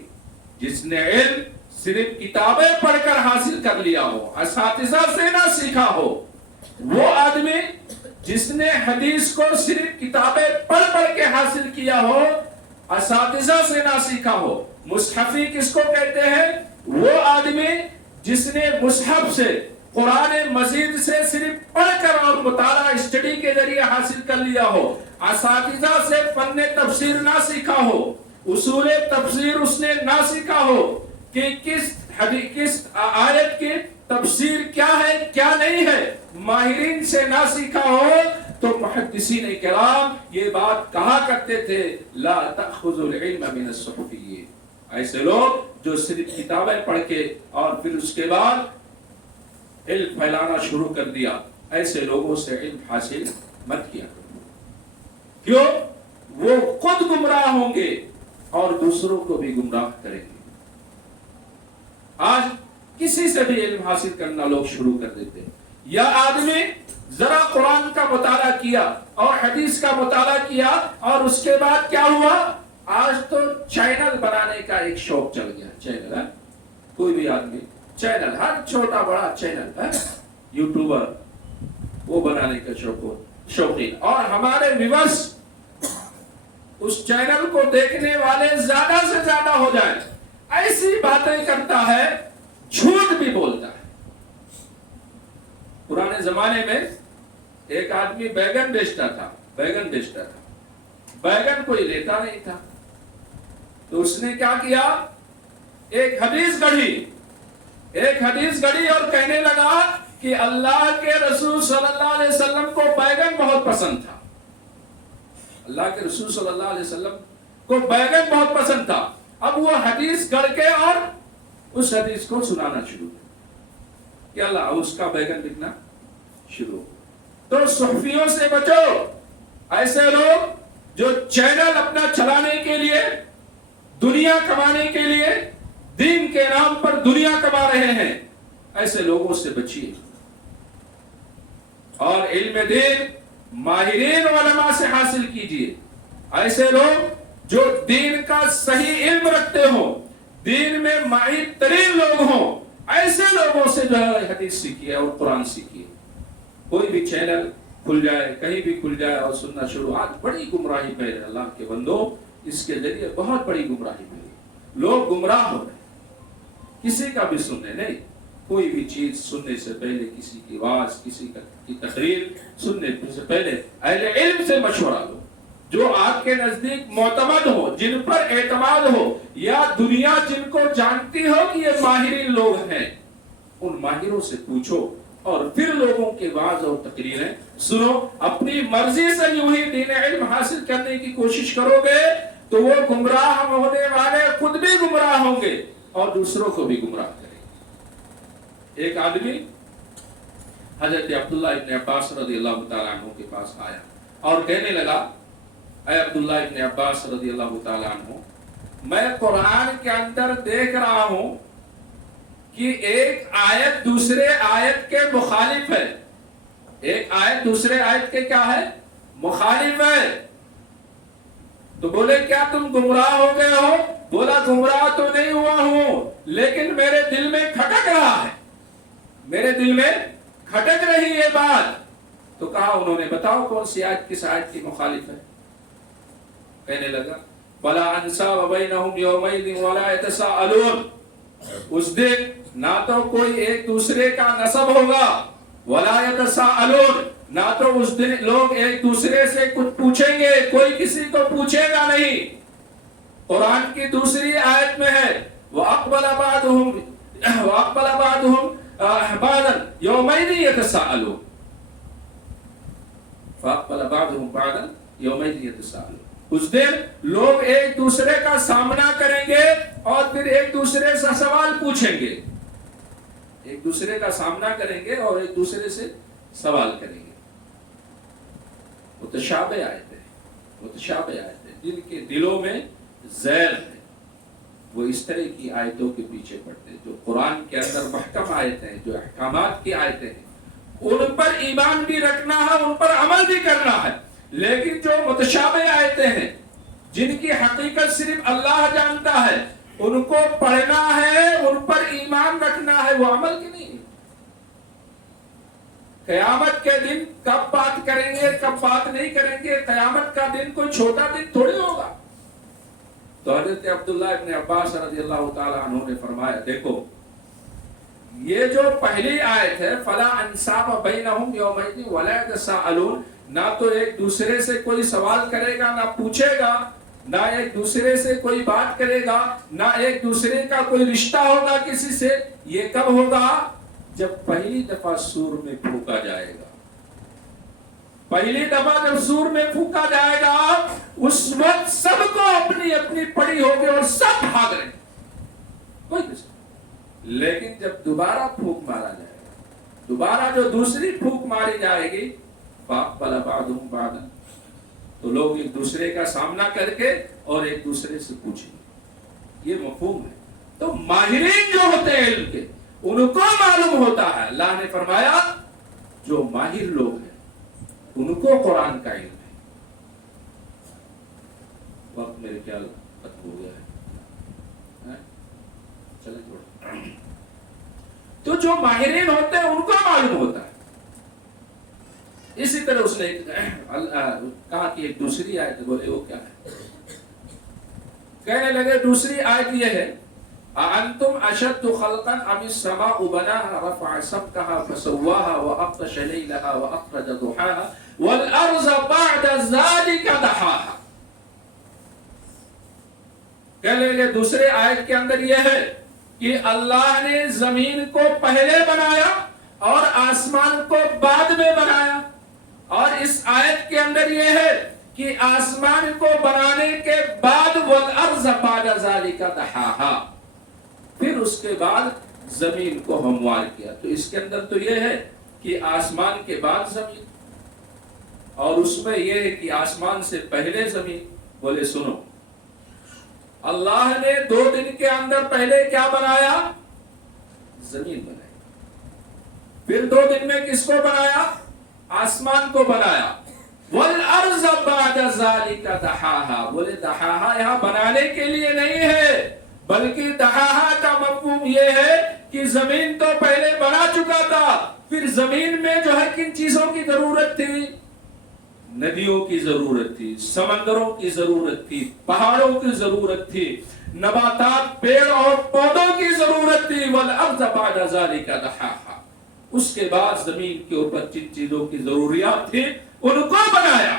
جس نے علم صرف کتابیں پڑھ کر حاصل کر لیا ہو، اساتذہ سے نہ سیکھا ہو، وہ آدمی جس نے حدیث کو صرف کتابیں پڑھ پڑھ کے حاصل کیا ہو، اساتذہ سے نہ سیکھا ہو۔ مصحفی کس کو کہتے ہیں؟ وہ آدمی جس نے مصحف سے، قرآن مجید سے صرف پڑھ کر اور مطالعہ اسٹڈی کے ذریعے حاصل کر لیا ہو، اساتذہ سے فن تفسیر نہ سیکھا ہو، اصول تفسیر اس نے نہ سیکھا ہو کہ کس آیت کی تفسیر کیا ہے کیا نہیں ہے، ماہرین سے نہ سیکھا ہو، تو محدثین کرام یہ بات کہا کرتے تھے، لا تأخذ العلم من الصحفیین۔ ایسے لوگ جو صرف کتابیں پڑھ کے اور پھر اس کے بعد علم پھیلانا شروع کر دیا، ایسے لوگوں سے علم حاصل مت کیا۔ کیوں؟ وہ خود گمراہ ہوں گے اور دوسروں کو بھی گمراہ کریں گے۔ آج کسی سے بھی علم حاصل کرنا لوگ شروع کر دیتے ہیں، یا آدمی ذرا قرآن کا مطالعہ کیا اور حدیث کا مطالعہ کیا اور اس کے بعد کیا ہوا؟ آج تو چینل بنانے کا ایک شوق چل گیا۔ چینل ہے، کوئی بھی آدمی چینل، ہر چھوٹا بڑا چینل ہے، یوٹیوبر وہ بنانے کا شوقین، اور ہمارے ویورز اس چینل کو دیکھنے والے زیادہ سے زیادہ ہو جائیں، ایسی باتیں کرتا ہے، جھوٹ بھی بولتا ہے۔ پرانے زمانے میں ایک آدمی بیگن بیچتا تھا، بیگن کوئی لیتا نہیں تھا، تو اس نے کیا کیا؟ ایک حدیث گڑھی اور کہنے لگا کہ اللہ کے رسول صلی اللہ علیہ وسلم کو بیگن بہت پسند تھا، اللہ کے رسول صلی اللہ علیہ وسلم کو بیگن بہت پسند تھا۔ اب وہ حدیث گڑھ کے اور اس حدیث کو سنانا شروع کیا، کہ اللہ اس کا بیگن بکنا شروع۔ تو صحفیوں سے بچو، ایسے لوگ جو چینل اپنا چلانے کے لیے، دنیا کمانے کے لیے، دین کے نام پر دنیا کما رہے ہیں، ایسے لوگوں سے بچیے، اور علم دین ماہرین علماء سے حاصل کیجیے۔ ایسے لوگ جو دین کا صحیح علم رکھتے ہوں، دین میں ماہر ترین لوگ ہوں، ایسے لوگوں سے جو ہے حدیث سیکھیے اور قرآن سیکھیے۔ کوئی بھی چینل کھل جائے، کہیں بھی کھل جائے اور سننا شروع، آج بڑی گمراہی پھیل ہے اللہ کے بندو، اس کے ذریعے بہت بڑی گمراہی پھیل ہے، لوگ گمراہ ہو رہے ہیں، کسی کا بھی سننے نہیں، کوئی بھی چیز سننے سے پہلے، کسی کی آواز، کسی کی تقریر سننے سے پہلے اہل علم سے مشورہ لو، جو آپ کے نزدیک معتمد ہو، جن پر اعتماد ہو، یا دنیا جن کو جانتی ہو کہ یہ ماہرین لوگ ہیں، ان ماہروں سے پوچھو، اور پھر لوگوں کے وعظ اور تقریریں سنو۔ اپنی مرضی سے یوں ہی دین علم حاصل کرنے کی کوشش کرو گے تو وہ گمراہ ہونے والے خود بھی گمراہ ہوں گے اور دوسروں کو بھی گمراہ کریں گے۔ ایک آدمی حضرت عبداللہ ابن عباس رضی اللہ تعالیٰ عنہ کے پاس آیا اور کہنے لگا، اے عبداللہ ابن عباس رضی اللہ تعالیٰ عنہ، میں قرآن کے اندر دیکھ رہا ہوں کہ ایک آیت دوسرے آیت کے مخالف ہے، ایک آیت دوسرے آیت کے کیا ہے؟ مخالف ہے. تو بولے کیا تم گمراہ ہو گئے ہو؟ بولا گمراہ تو نہیں ہوا ہوں، لیکن میرے دل میں کھٹک رہا ہے، میرے دل میں کھٹک رہی ہے بات. تو کہا انہوں نے بتاؤ کون سی آیت کس آیت کی مخالف ہے؟ کہنے لگا وَلَا أَنْسَابَ بَيْنَهُمْ يَوْمَئِذٍ وَلَا يَتَسَاءَلُونَ، اس دن نہ تو کوئی ایک دوسرے کا نسب ہوگا، وَلَا يَتَسَاءَلُونَ، نہ تو اس دن لوگ ایک دوسرے سے کچھ پوچھیں گے، کوئی کسی کو پوچھے گا نہیں. قرآن کی دوسری آیت میں ہے وَأَقْبَلَ بَعْضُهُمْ بَعْضًا يَوْمَئِذٍ يَتَسَاءَلُونَ، فَأَقْبَلَ بَعْضُهُمْ بَعْضًا يَوْمَئِذٍ يَتَسَاءَلُونَ. اس دن لوگ ایک دوسرے کا سامنا کریں گے اور پھر ایک دوسرے سے سوال پوچھیں گے، ایک دوسرے کا سامنا کریں گے اور ایک دوسرے سے سوال کریں گے. متشابہ آیتیں، متشابہ آیتیں، جن کے دلوں میں زیر ہے وہ اس طرح کی آیتوں کے پیچھے پڑتے ہیں. جو قرآن کے اندر محکم آیتیں ہیں، جو احکامات کی آیتیں ہیں، ان پر ایمان بھی رکھنا ہے، ان پر عمل بھی کرنا ہے. لیکن جو متشابہ آیتیں ہیں جن کی حقیقت صرف اللہ جانتا ہے، ان کو پڑھنا ہے، ان پر ایمان رکھنا ہے، وہ عمل کی نہیں. قیامت کے دن کب بات کریں گے کب بات نہیں کریں گے، قیامت کا دن کوئی چھوٹا دن تھوڑی ہوگا. تو حضرت عبداللہ ابن عباس رضی اللہ تعالی عنہ نے فرمایا دیکھو یہ جو پہلی آیت ہے فَلَا أَنْسَابَ بَيْنَهُمْ يَوْمَئِذٍ وَلَا يَتَسَاءَلُونَ، نہ تو ایک دوسرے سے کوئی سوال کرے گا، نہ پوچھے گا، نہ ایک دوسرے سے کوئی بات کرے گا، نہ ایک دوسرے کا کوئی رشتہ ہوگا کسی سے. یہ کب ہوگا؟ جب پہلی دفعہ سور میں پھونکا جائے گا. پہلی دفعہ جب سور میں پھونکا جائے گا اس وقت سب کو اپنی اپنی پڑی ہوگی اور سب بھاگ رہے، کوئی کسی. لیکن جب دوبارہ پھونک مارا جائے گا، دوبارہ جو دوسری پھونک ماری جائے گی فَأَقْبَلَ بَعْضُهُمْ بَعْضًا، تو لوگ ایک دوسرے کا سامنا کر کے اور ایک دوسرے سے پوچھیں گے. یہ مفہوم ہے. تو ماہرین جو ہوتے ہیں علم کے ان کو معلوم ہوتا ہے. اللہ نے فرمایا جو ماہر لوگ ہیں ان کو قرآن کا علم ہے. وقت میرے خیال ختم ہو گیا ہے، چلیں تھوڑا. تو جو ماہرین ہوتے ہیں ان کو معلوم ہوتا ہے. اسی طرح اس نے کہا کہ ایک دوسری آیت، بولے وہ کیا ہے؟ کہنے لگے دوسری آیت یہ ہے أَأَنْتُمْ أَشَدُّ خَلْقًا أَمِ السَّمَاءُ بَنَاهَا رَفَعَ سَمْكَهَا فَسَوَّاهَا وَأَغْطَشَ لَيْلَهَا وَأَخْرَجَ ضُحَاهَا وَالْأَرْضَ بَعْدَ ذَلِكَ دَحَاهَا. کہنے لگے دوسرے آیت کے اندر یہ ہے کہ اللہ نے زمین کو پہلے بنایا اور آسمان کو بعد میں بنایا. اور اس آیت کے اندر یہ ہے کہ آسمان کو بنانے کے بعد وَالْأَرْضَ بَعْدَ ذَلِكَ دَحَاهَا، پھر اس کے بعد زمین کو ہموار کیا. تو اس کے اندر تو یہ ہے کہ آسمان کے بعد زمین، اور اس میں یہ ہے کہ آسمان سے پہلے زمین. بولے سنو، اللہ نے 2 دن کے اندر پہلے کیا بنایا؟ زمین بنائی. پھر 2 دن میں کس کو بنایا؟ آسمان کو بنایا. وَالْأَرْضَ بَعْدَ ذَلِكَ دَحَاهَا، بولے دحاہا یہاں بنانے کے لیے نہیں ہے، بلکہ دحاہا کا مفہوم یہ ہے کہ زمین تو پہلے بنا چکا تھا، پھر زمین میں جو ہے کن چیزوں کی ضرورت تھی؟ ندیوں کی ضرورت تھی، سمندروں کی ضرورت تھی، پہاڑوں کی ضرورت تھی، نباتات پیڑ اور پودوں کی ضرورت تھی. وَالْأَرْضَ بَعْدَ ذَلِكَ دَحَاهَا، اس کے بعد زمین کے اوپر جن چیزوں کی ضروریات تھی ان کو بنایا.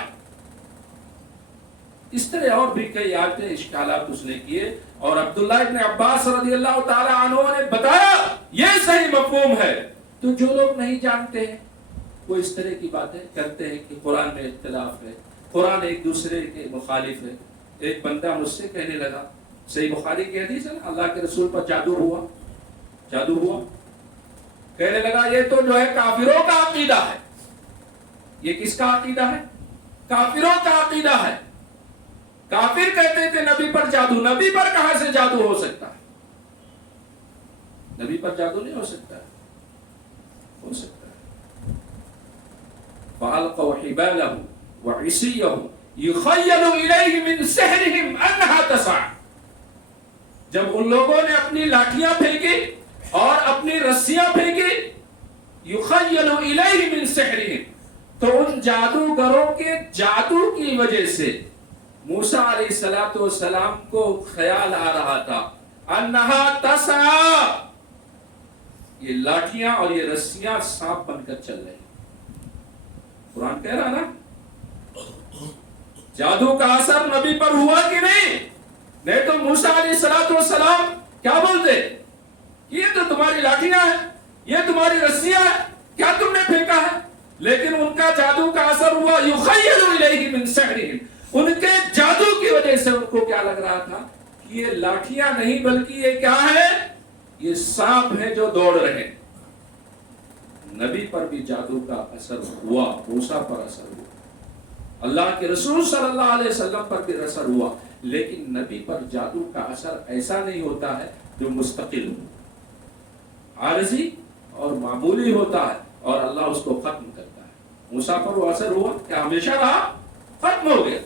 اس طرح اور بھی کئی آیتیں اشکالات اس نے کیے، اور عبداللہ ابن عباس رضی اللہ تعالی عنہ نے بتایا یہ صحیح مفہوم ہے. تو جو لوگ نہیں جانتے ہیں وہ اس طرح کی باتیں کرتے ہیں کہ قرآن میں اختلاف ہے، قرآن ایک دوسرے کے مخالف ہے. ایک بندہ مجھ سے کہنے لگا، صحیح بخاری کی حدیث ہے نا، اللہ کے رسول پر جادو ہوا، جادو ہوا. کہنے لگا یہ تو جو ہے کافروں کا عقیدہ ہے. یہ کس کا عقیدہ ہے؟ کافروں کا عقیدہ ہے. کافر کہتے تھے نبی پر جادو. نبی پر کہاں سے جادو ہو سکتا ہے؟ نبی پر جادو نہیں ہو سکتا ہے. ہو سکتا ہے. فَأَلْقَوْا حِبَالَهُ وَعِصِيَّهُ يُخَيَّلُ إِلَيْهِ مِنْ سِحْرِهِمْ أَنَّهَا تَسْعَىٰ. جب ان لوگوں نے اپنی لاٹھیاں پھینکی اور اپنی رسیاں پھینکی، يُخَيَّلُ إِلَيْهِ مِنْ سِحْرِهِمْ، تو ان جادوگروں کے جادو کی وجہ سے موسیٰ علیہ السلام کو خیال آ رہا تھا انہا تسعیٰ، یہ لاٹھیاں اور یہ رسیاں سانپ بن کر چل رہی. قرآن کہہ رہا نا جادو کا اثر نبی پر ہوا کہ نہیں تو موسیٰ علیہ السلام کیا بولتے، یہ تو تمہاری لاٹھیاں ہیں، یہ تمہاری رسیاں ہیں، کیا تم نے پھینکا ہے؟ لیکن ان کا جادو کا اثر ہوا. یخیل الیہ من سحرہم، ان کے جادو کی وجہ سے ان کو کیا لگ رہا تھا کہ یہ لاٹھیاں نہیں بلکہ یہ کیا ہے، یہ سانپ ہیں جو دوڑ رہے ہیں. نبی پر بھی جادو کا اثر ہوا، موسیٰ پر اثر ہوا، اللہ کے رسول صلی اللہ علیہ وسلم پر بھی اثر ہوا، لیکن نبی پر جادو کا اثر ایسا نہیں ہوتا ہے جو مستقل ہو، عارضی اور معمولی ہوتا ہے اور اللہ اس کو ختم کرتا ہے. موسیٰ پر وہ اثر ہوا کہ ہمیشہ رہا، ختم ہو گیا.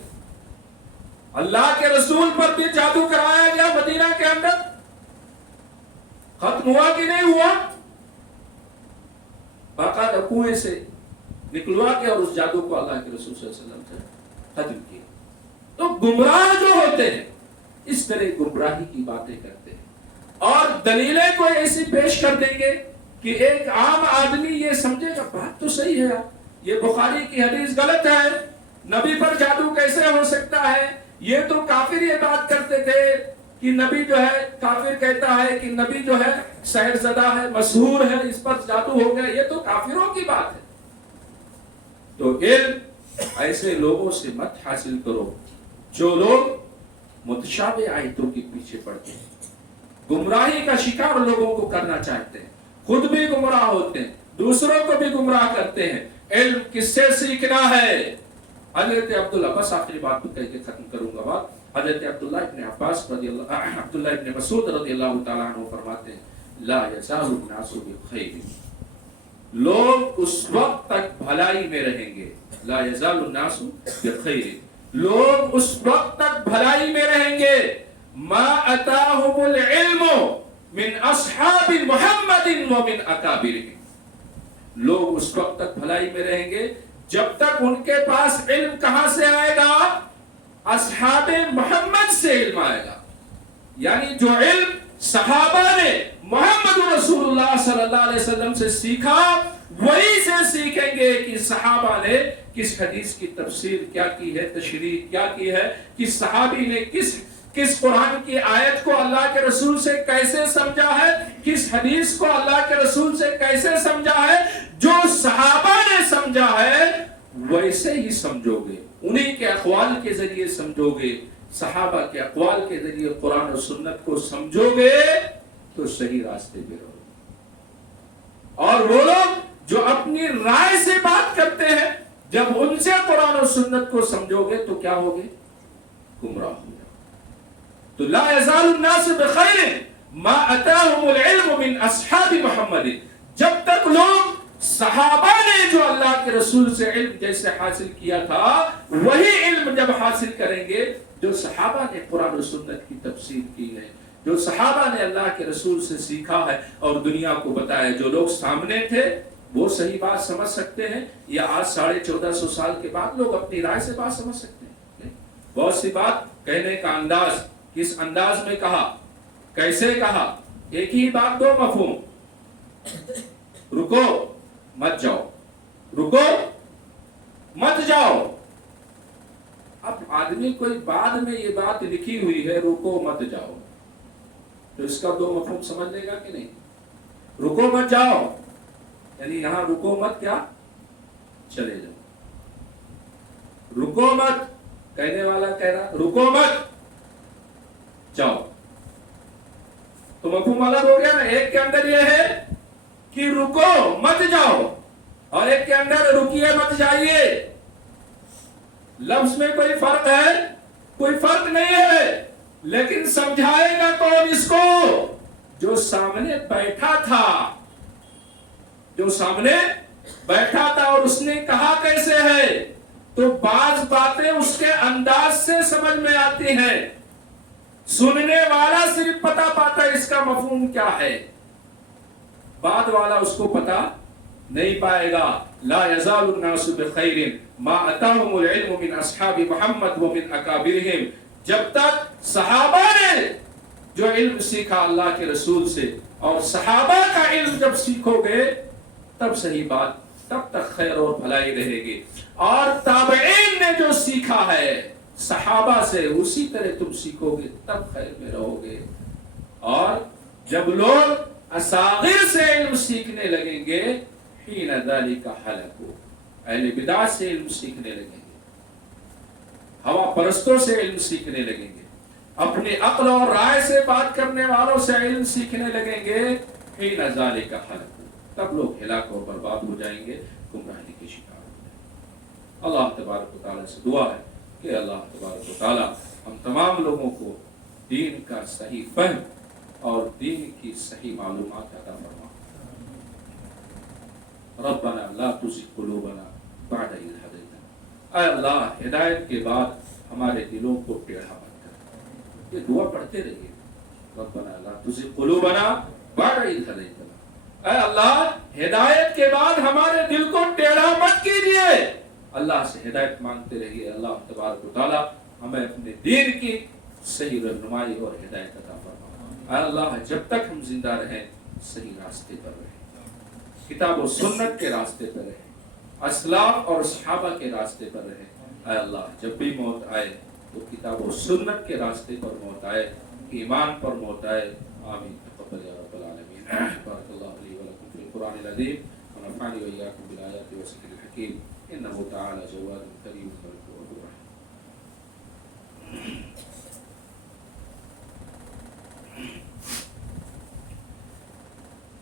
اللہ کے رسول پر بھی جادو کرایا گیا مدینہ کے اندر، ختم ہوا کہ نہیں ہوا؟ باقاعدہ کنویں سے نکلوا کے اور اس جادو کو اللہ کے رسول صلی اللہ علیہ وسلم سے ختم کیا. تو گمراہ جو ہوتے ہیں اس طرح گمراہی کی باتیں کرتے ہیں اور دلیلیں کو ایسی پیش کر دیں گے کہ ایک عام آدمی یہ سمجھے گا بات تو صحیح ہے، یہ بخاری کی حدیث غلط ہے، نبی پر جادو کیسے ہو سکتا ہے؟ یہ تو کافر یہ بات کرتے تھے کہ نبی جو ہے، کافر کہتا ہے کہ نبی جو ہے سحر زدہ ہے، مسحور ہے، اس پر جادو ہو گیا. یہ تو کافروں کی بات ہے. تو علم ایسے لوگوں سے مت حاصل کرو جو لوگ متشابہ آیتوں کے پیچھے پڑتے ہیں، گمراہی کا شکار لوگوں کو کرنا چاہتے ہیں، خود بھی گمراہ ہوتے ہیں، دوسروں کو بھی گمراہ کرتے ہیں. علم کس سے سیکھنا ہے؟ حضرت عبداللہ، بس آخری بات کو کہہ کے ختم کروں گا بات. حضرت عبداللہ ابن عباس عبداللہ ابن مسعود رضی اللہ تعالیٰ عنہ فرماتے ہیں لا یزال الناس بخیر، لوگ اس وقت تک بھلائی میں رہیں گے. لا یزال الناس بخیر، لوگ اس وقت تک بھلائی میں رہیں گے ما اتاہم العلم من اصحاب محمد ومن اکابرہم، لوگ اس وقت تک بھلائی میں رہیں گے جب تک ان کے پاس علم کہاں سے آئے گا؟ اصحاب محمد سے علم آئے گا. یعنی جو علم صحابہ نے محمد رسول اللہ صلی اللہ علیہ وسلم سے سیکھا وہی سے سیکھیں گے کہ صحابہ نے کس حدیث کی تفسیر کیا کی ہے، تشریح کیا کی ہے، کس صحابی نے کس قرآن کی آیت کو اللہ کے رسول سے کیسے سمجھا ہے، کس حدیث کو اللہ کے رسول سے کیسے سمجھا ہے. جو صحابہ نے سمجھا ہے ویسے ہی سمجھو گے، انہی کے اقوال کے ذریعے سمجھو گے، صحابہ کے اقوال کے ذریعے قرآن و سنت کو سمجھو گے تو صحیح راستے پہ رہو گے. اور وہ لوگ جو اپنی رائے سے بات کرتے ہیں جب ان سے قرآن و سنت کو سمجھو گے تو کیا ہوگے؟ گمراہ ہو. تو لا یزال الناس بخیر ما اتاہم العلم من اصحاب محمد، جب تک لوگ صحابہ نے جو اللہ کے رسول سے علم جیسے حاصل کیا تھا وہی علم جب حاصل کریں گے، جو صحابہ نے قرآن و سنت کی تفسیر کی ہے، جو صحابہ نے اللہ کے رسول سے سیکھا ہے اور دنیا کو بتایا، جو لوگ سامنے تھے وہ صحیح بات سمجھ سکتے ہیں یا آج 1450 سال کے بعد لوگ اپنی رائے سے بات سمجھ سکتے ہیں؟ بہت سی بات کہنے کا انداز، کس انداز میں کہا، کیسے کہا، ایک ہی بات دو مفہوم، رکو مت جاؤ، رکو مت جاؤ. اب آدمی کوئی بعد میں یہ بات لکھی ہوئی ہے رکو مت جاؤ تو اس کا دو مفہوم سمجھ لے گا کہ نہیں؟ رکو مت جاؤ یعنی یہاں رکو مت کیا؟ چلے جاؤ. رکو مت کہنے والا کہہ رہا رکو مت جاؤ، تو مفہوم الگ ہو گیا نا. ایک کے اندر یہ ہے کہ رکو مت جاؤ اور ایک کے اندر رکیے مت جائیے. لفظ میں کوئی فرق ہے؟ کوئی فرق نہیں ہے، لیکن سمجھائے گا کون اس کو؟ جو سامنے بیٹھا تھا، جو سامنے بیٹھا تھا اور اس نے کہا کیسے ہے، تو بعض باتیں اس کے انداز سے سمجھ میں آتی ہیں، سننے والا صرف پتا پاتا ہے اس کا مفہوم کیا ہے، بعد والا اس کو پتا نہیں پائے گا۔ لا يزال الناس بخير ما اتاهم العلم من اصحاب محمد ومن اکابرهم، جب تک صحابہ نے جو علم سیکھا اللہ کے رسول سے، اور صحابہ کا علم جب سیکھو گے تب صحیح بات، تب تک خیر اور بھلائی رہے گی، اور تابعین نے جو سیکھا ہے صحابہ سے اسی طرح تم سیکھو گے تب خیر میں رہو گے۔ اور جب لوگ اصاغر سے علم سیکھنے لگیں گے، حین ذالک حلقوا، اہل بدعت سے علم سیکھنے لگیں گے، ہوا پرستوں سے علم سیکھنے لگیں گے، اپنی عقل اور رائے سے بات کرنے والوں سے علم سیکھنے لگیں گے، حین ذالک حلقوا، تب لوگ ہلاک اور برباد ہو جائیں گے، گمراہی کے شکار ہو جائیں گے۔ اللہ تبارک و تعالیٰ سے دعا ہے کہ اللہ تبارک و تعالیٰ ہم تمام لوگوں کو دین کا صحیح فہم اور دین کی صحیح معلومات عطا فرما۔ ربنا لا تزغ قلوبنا بعد إذ هديتنا، اے اللہ ہدایت کے بعد ہمارے دلوں کو ٹیڑھا مت کر۔ یہ دعا پڑھتے رہیے، ربنا لا تزغ قلوبنا بعد إذ هديتنا، اے اللہ ہدایت کے بعد ہمارے دل کو ٹیڑھا مت کیجیے۔ اللہ سے ہدایت مانگتے رہیے، اللہ تبارک و تعالی ہمیں اپنے دین کی صحیح رہنمائی اور ہدایت عطا فرما۔ اے اللہ جب تک ہم زندہ رہیں صحیح راستے پر رہیں، کتاب و سنت کے راستے پر رہیں، اسلاف اور صحابہ کے راستے پر رہیں۔ اے اللہ جب بھی موت آئے تو کتاب و سنت کے راستے پر موت آئے، ایمان پر موت آئے۔ آمین تقبل یا رب العالمین۔ بارک اللہ علی ولکم فی القرآن العظیم ونفعنی وإیاکم بالآیات والذکر الحکیم، انہ تعالی جواد کریم غفور رحیم۔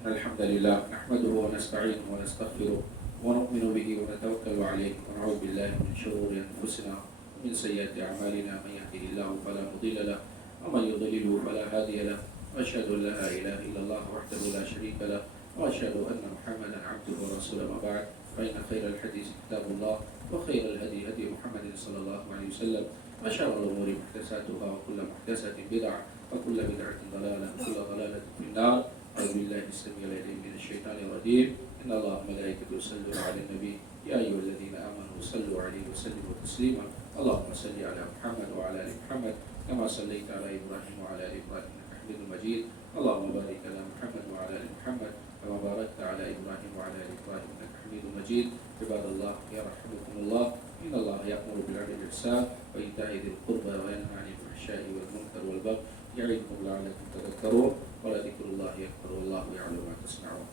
الحمد لله نحمده ونستعينه ونستغفره ونؤمن به ونتوكل عليه ونعوذ بالله من شرور انفسنا ومن سيئات اعمالنا، من يهده الله فلا مضل له ومن يضلل فلا هادي له، واشهد ان لا اله الا الله وحده لا شريك له، واشهد ان محمدا عبده ورسوله، ما بعد، فان خير الحديث كتاب الله وخير الهدي هدي محمد صلى الله عليه وسلم، وشر الامور محدثاتها وكل محدثه بدعه وكل بدعه ضلاله وكل ضلاله في النار۔ أعوذ بالله السميع العليم من الشيطان الرجيم، إن الله وملائكته يصلون على النبي يا أيها الذين آمنوا صلوا عليه وسلموا تسليما، اللهم صل على محمد وعلى آل محمد كما صليت على إبراهيم وعلى آل إبراهيم إنك حميد مجيد، اللهم بارك على محمد وعلى آل محمد كما باركت على إبراهيم وعلى آل إبراهيم إنك حميد مجيد۔ عباد الله يرحمكم الله، إن الله يأمر بالعدل والإحسان وإيتاء ذي القربى وينهى عن الفحشاء والمنكر والبغي يعظكم لعلكم تذكرون، ولذكر الله أكبر والله يعلم ما تصنعون۔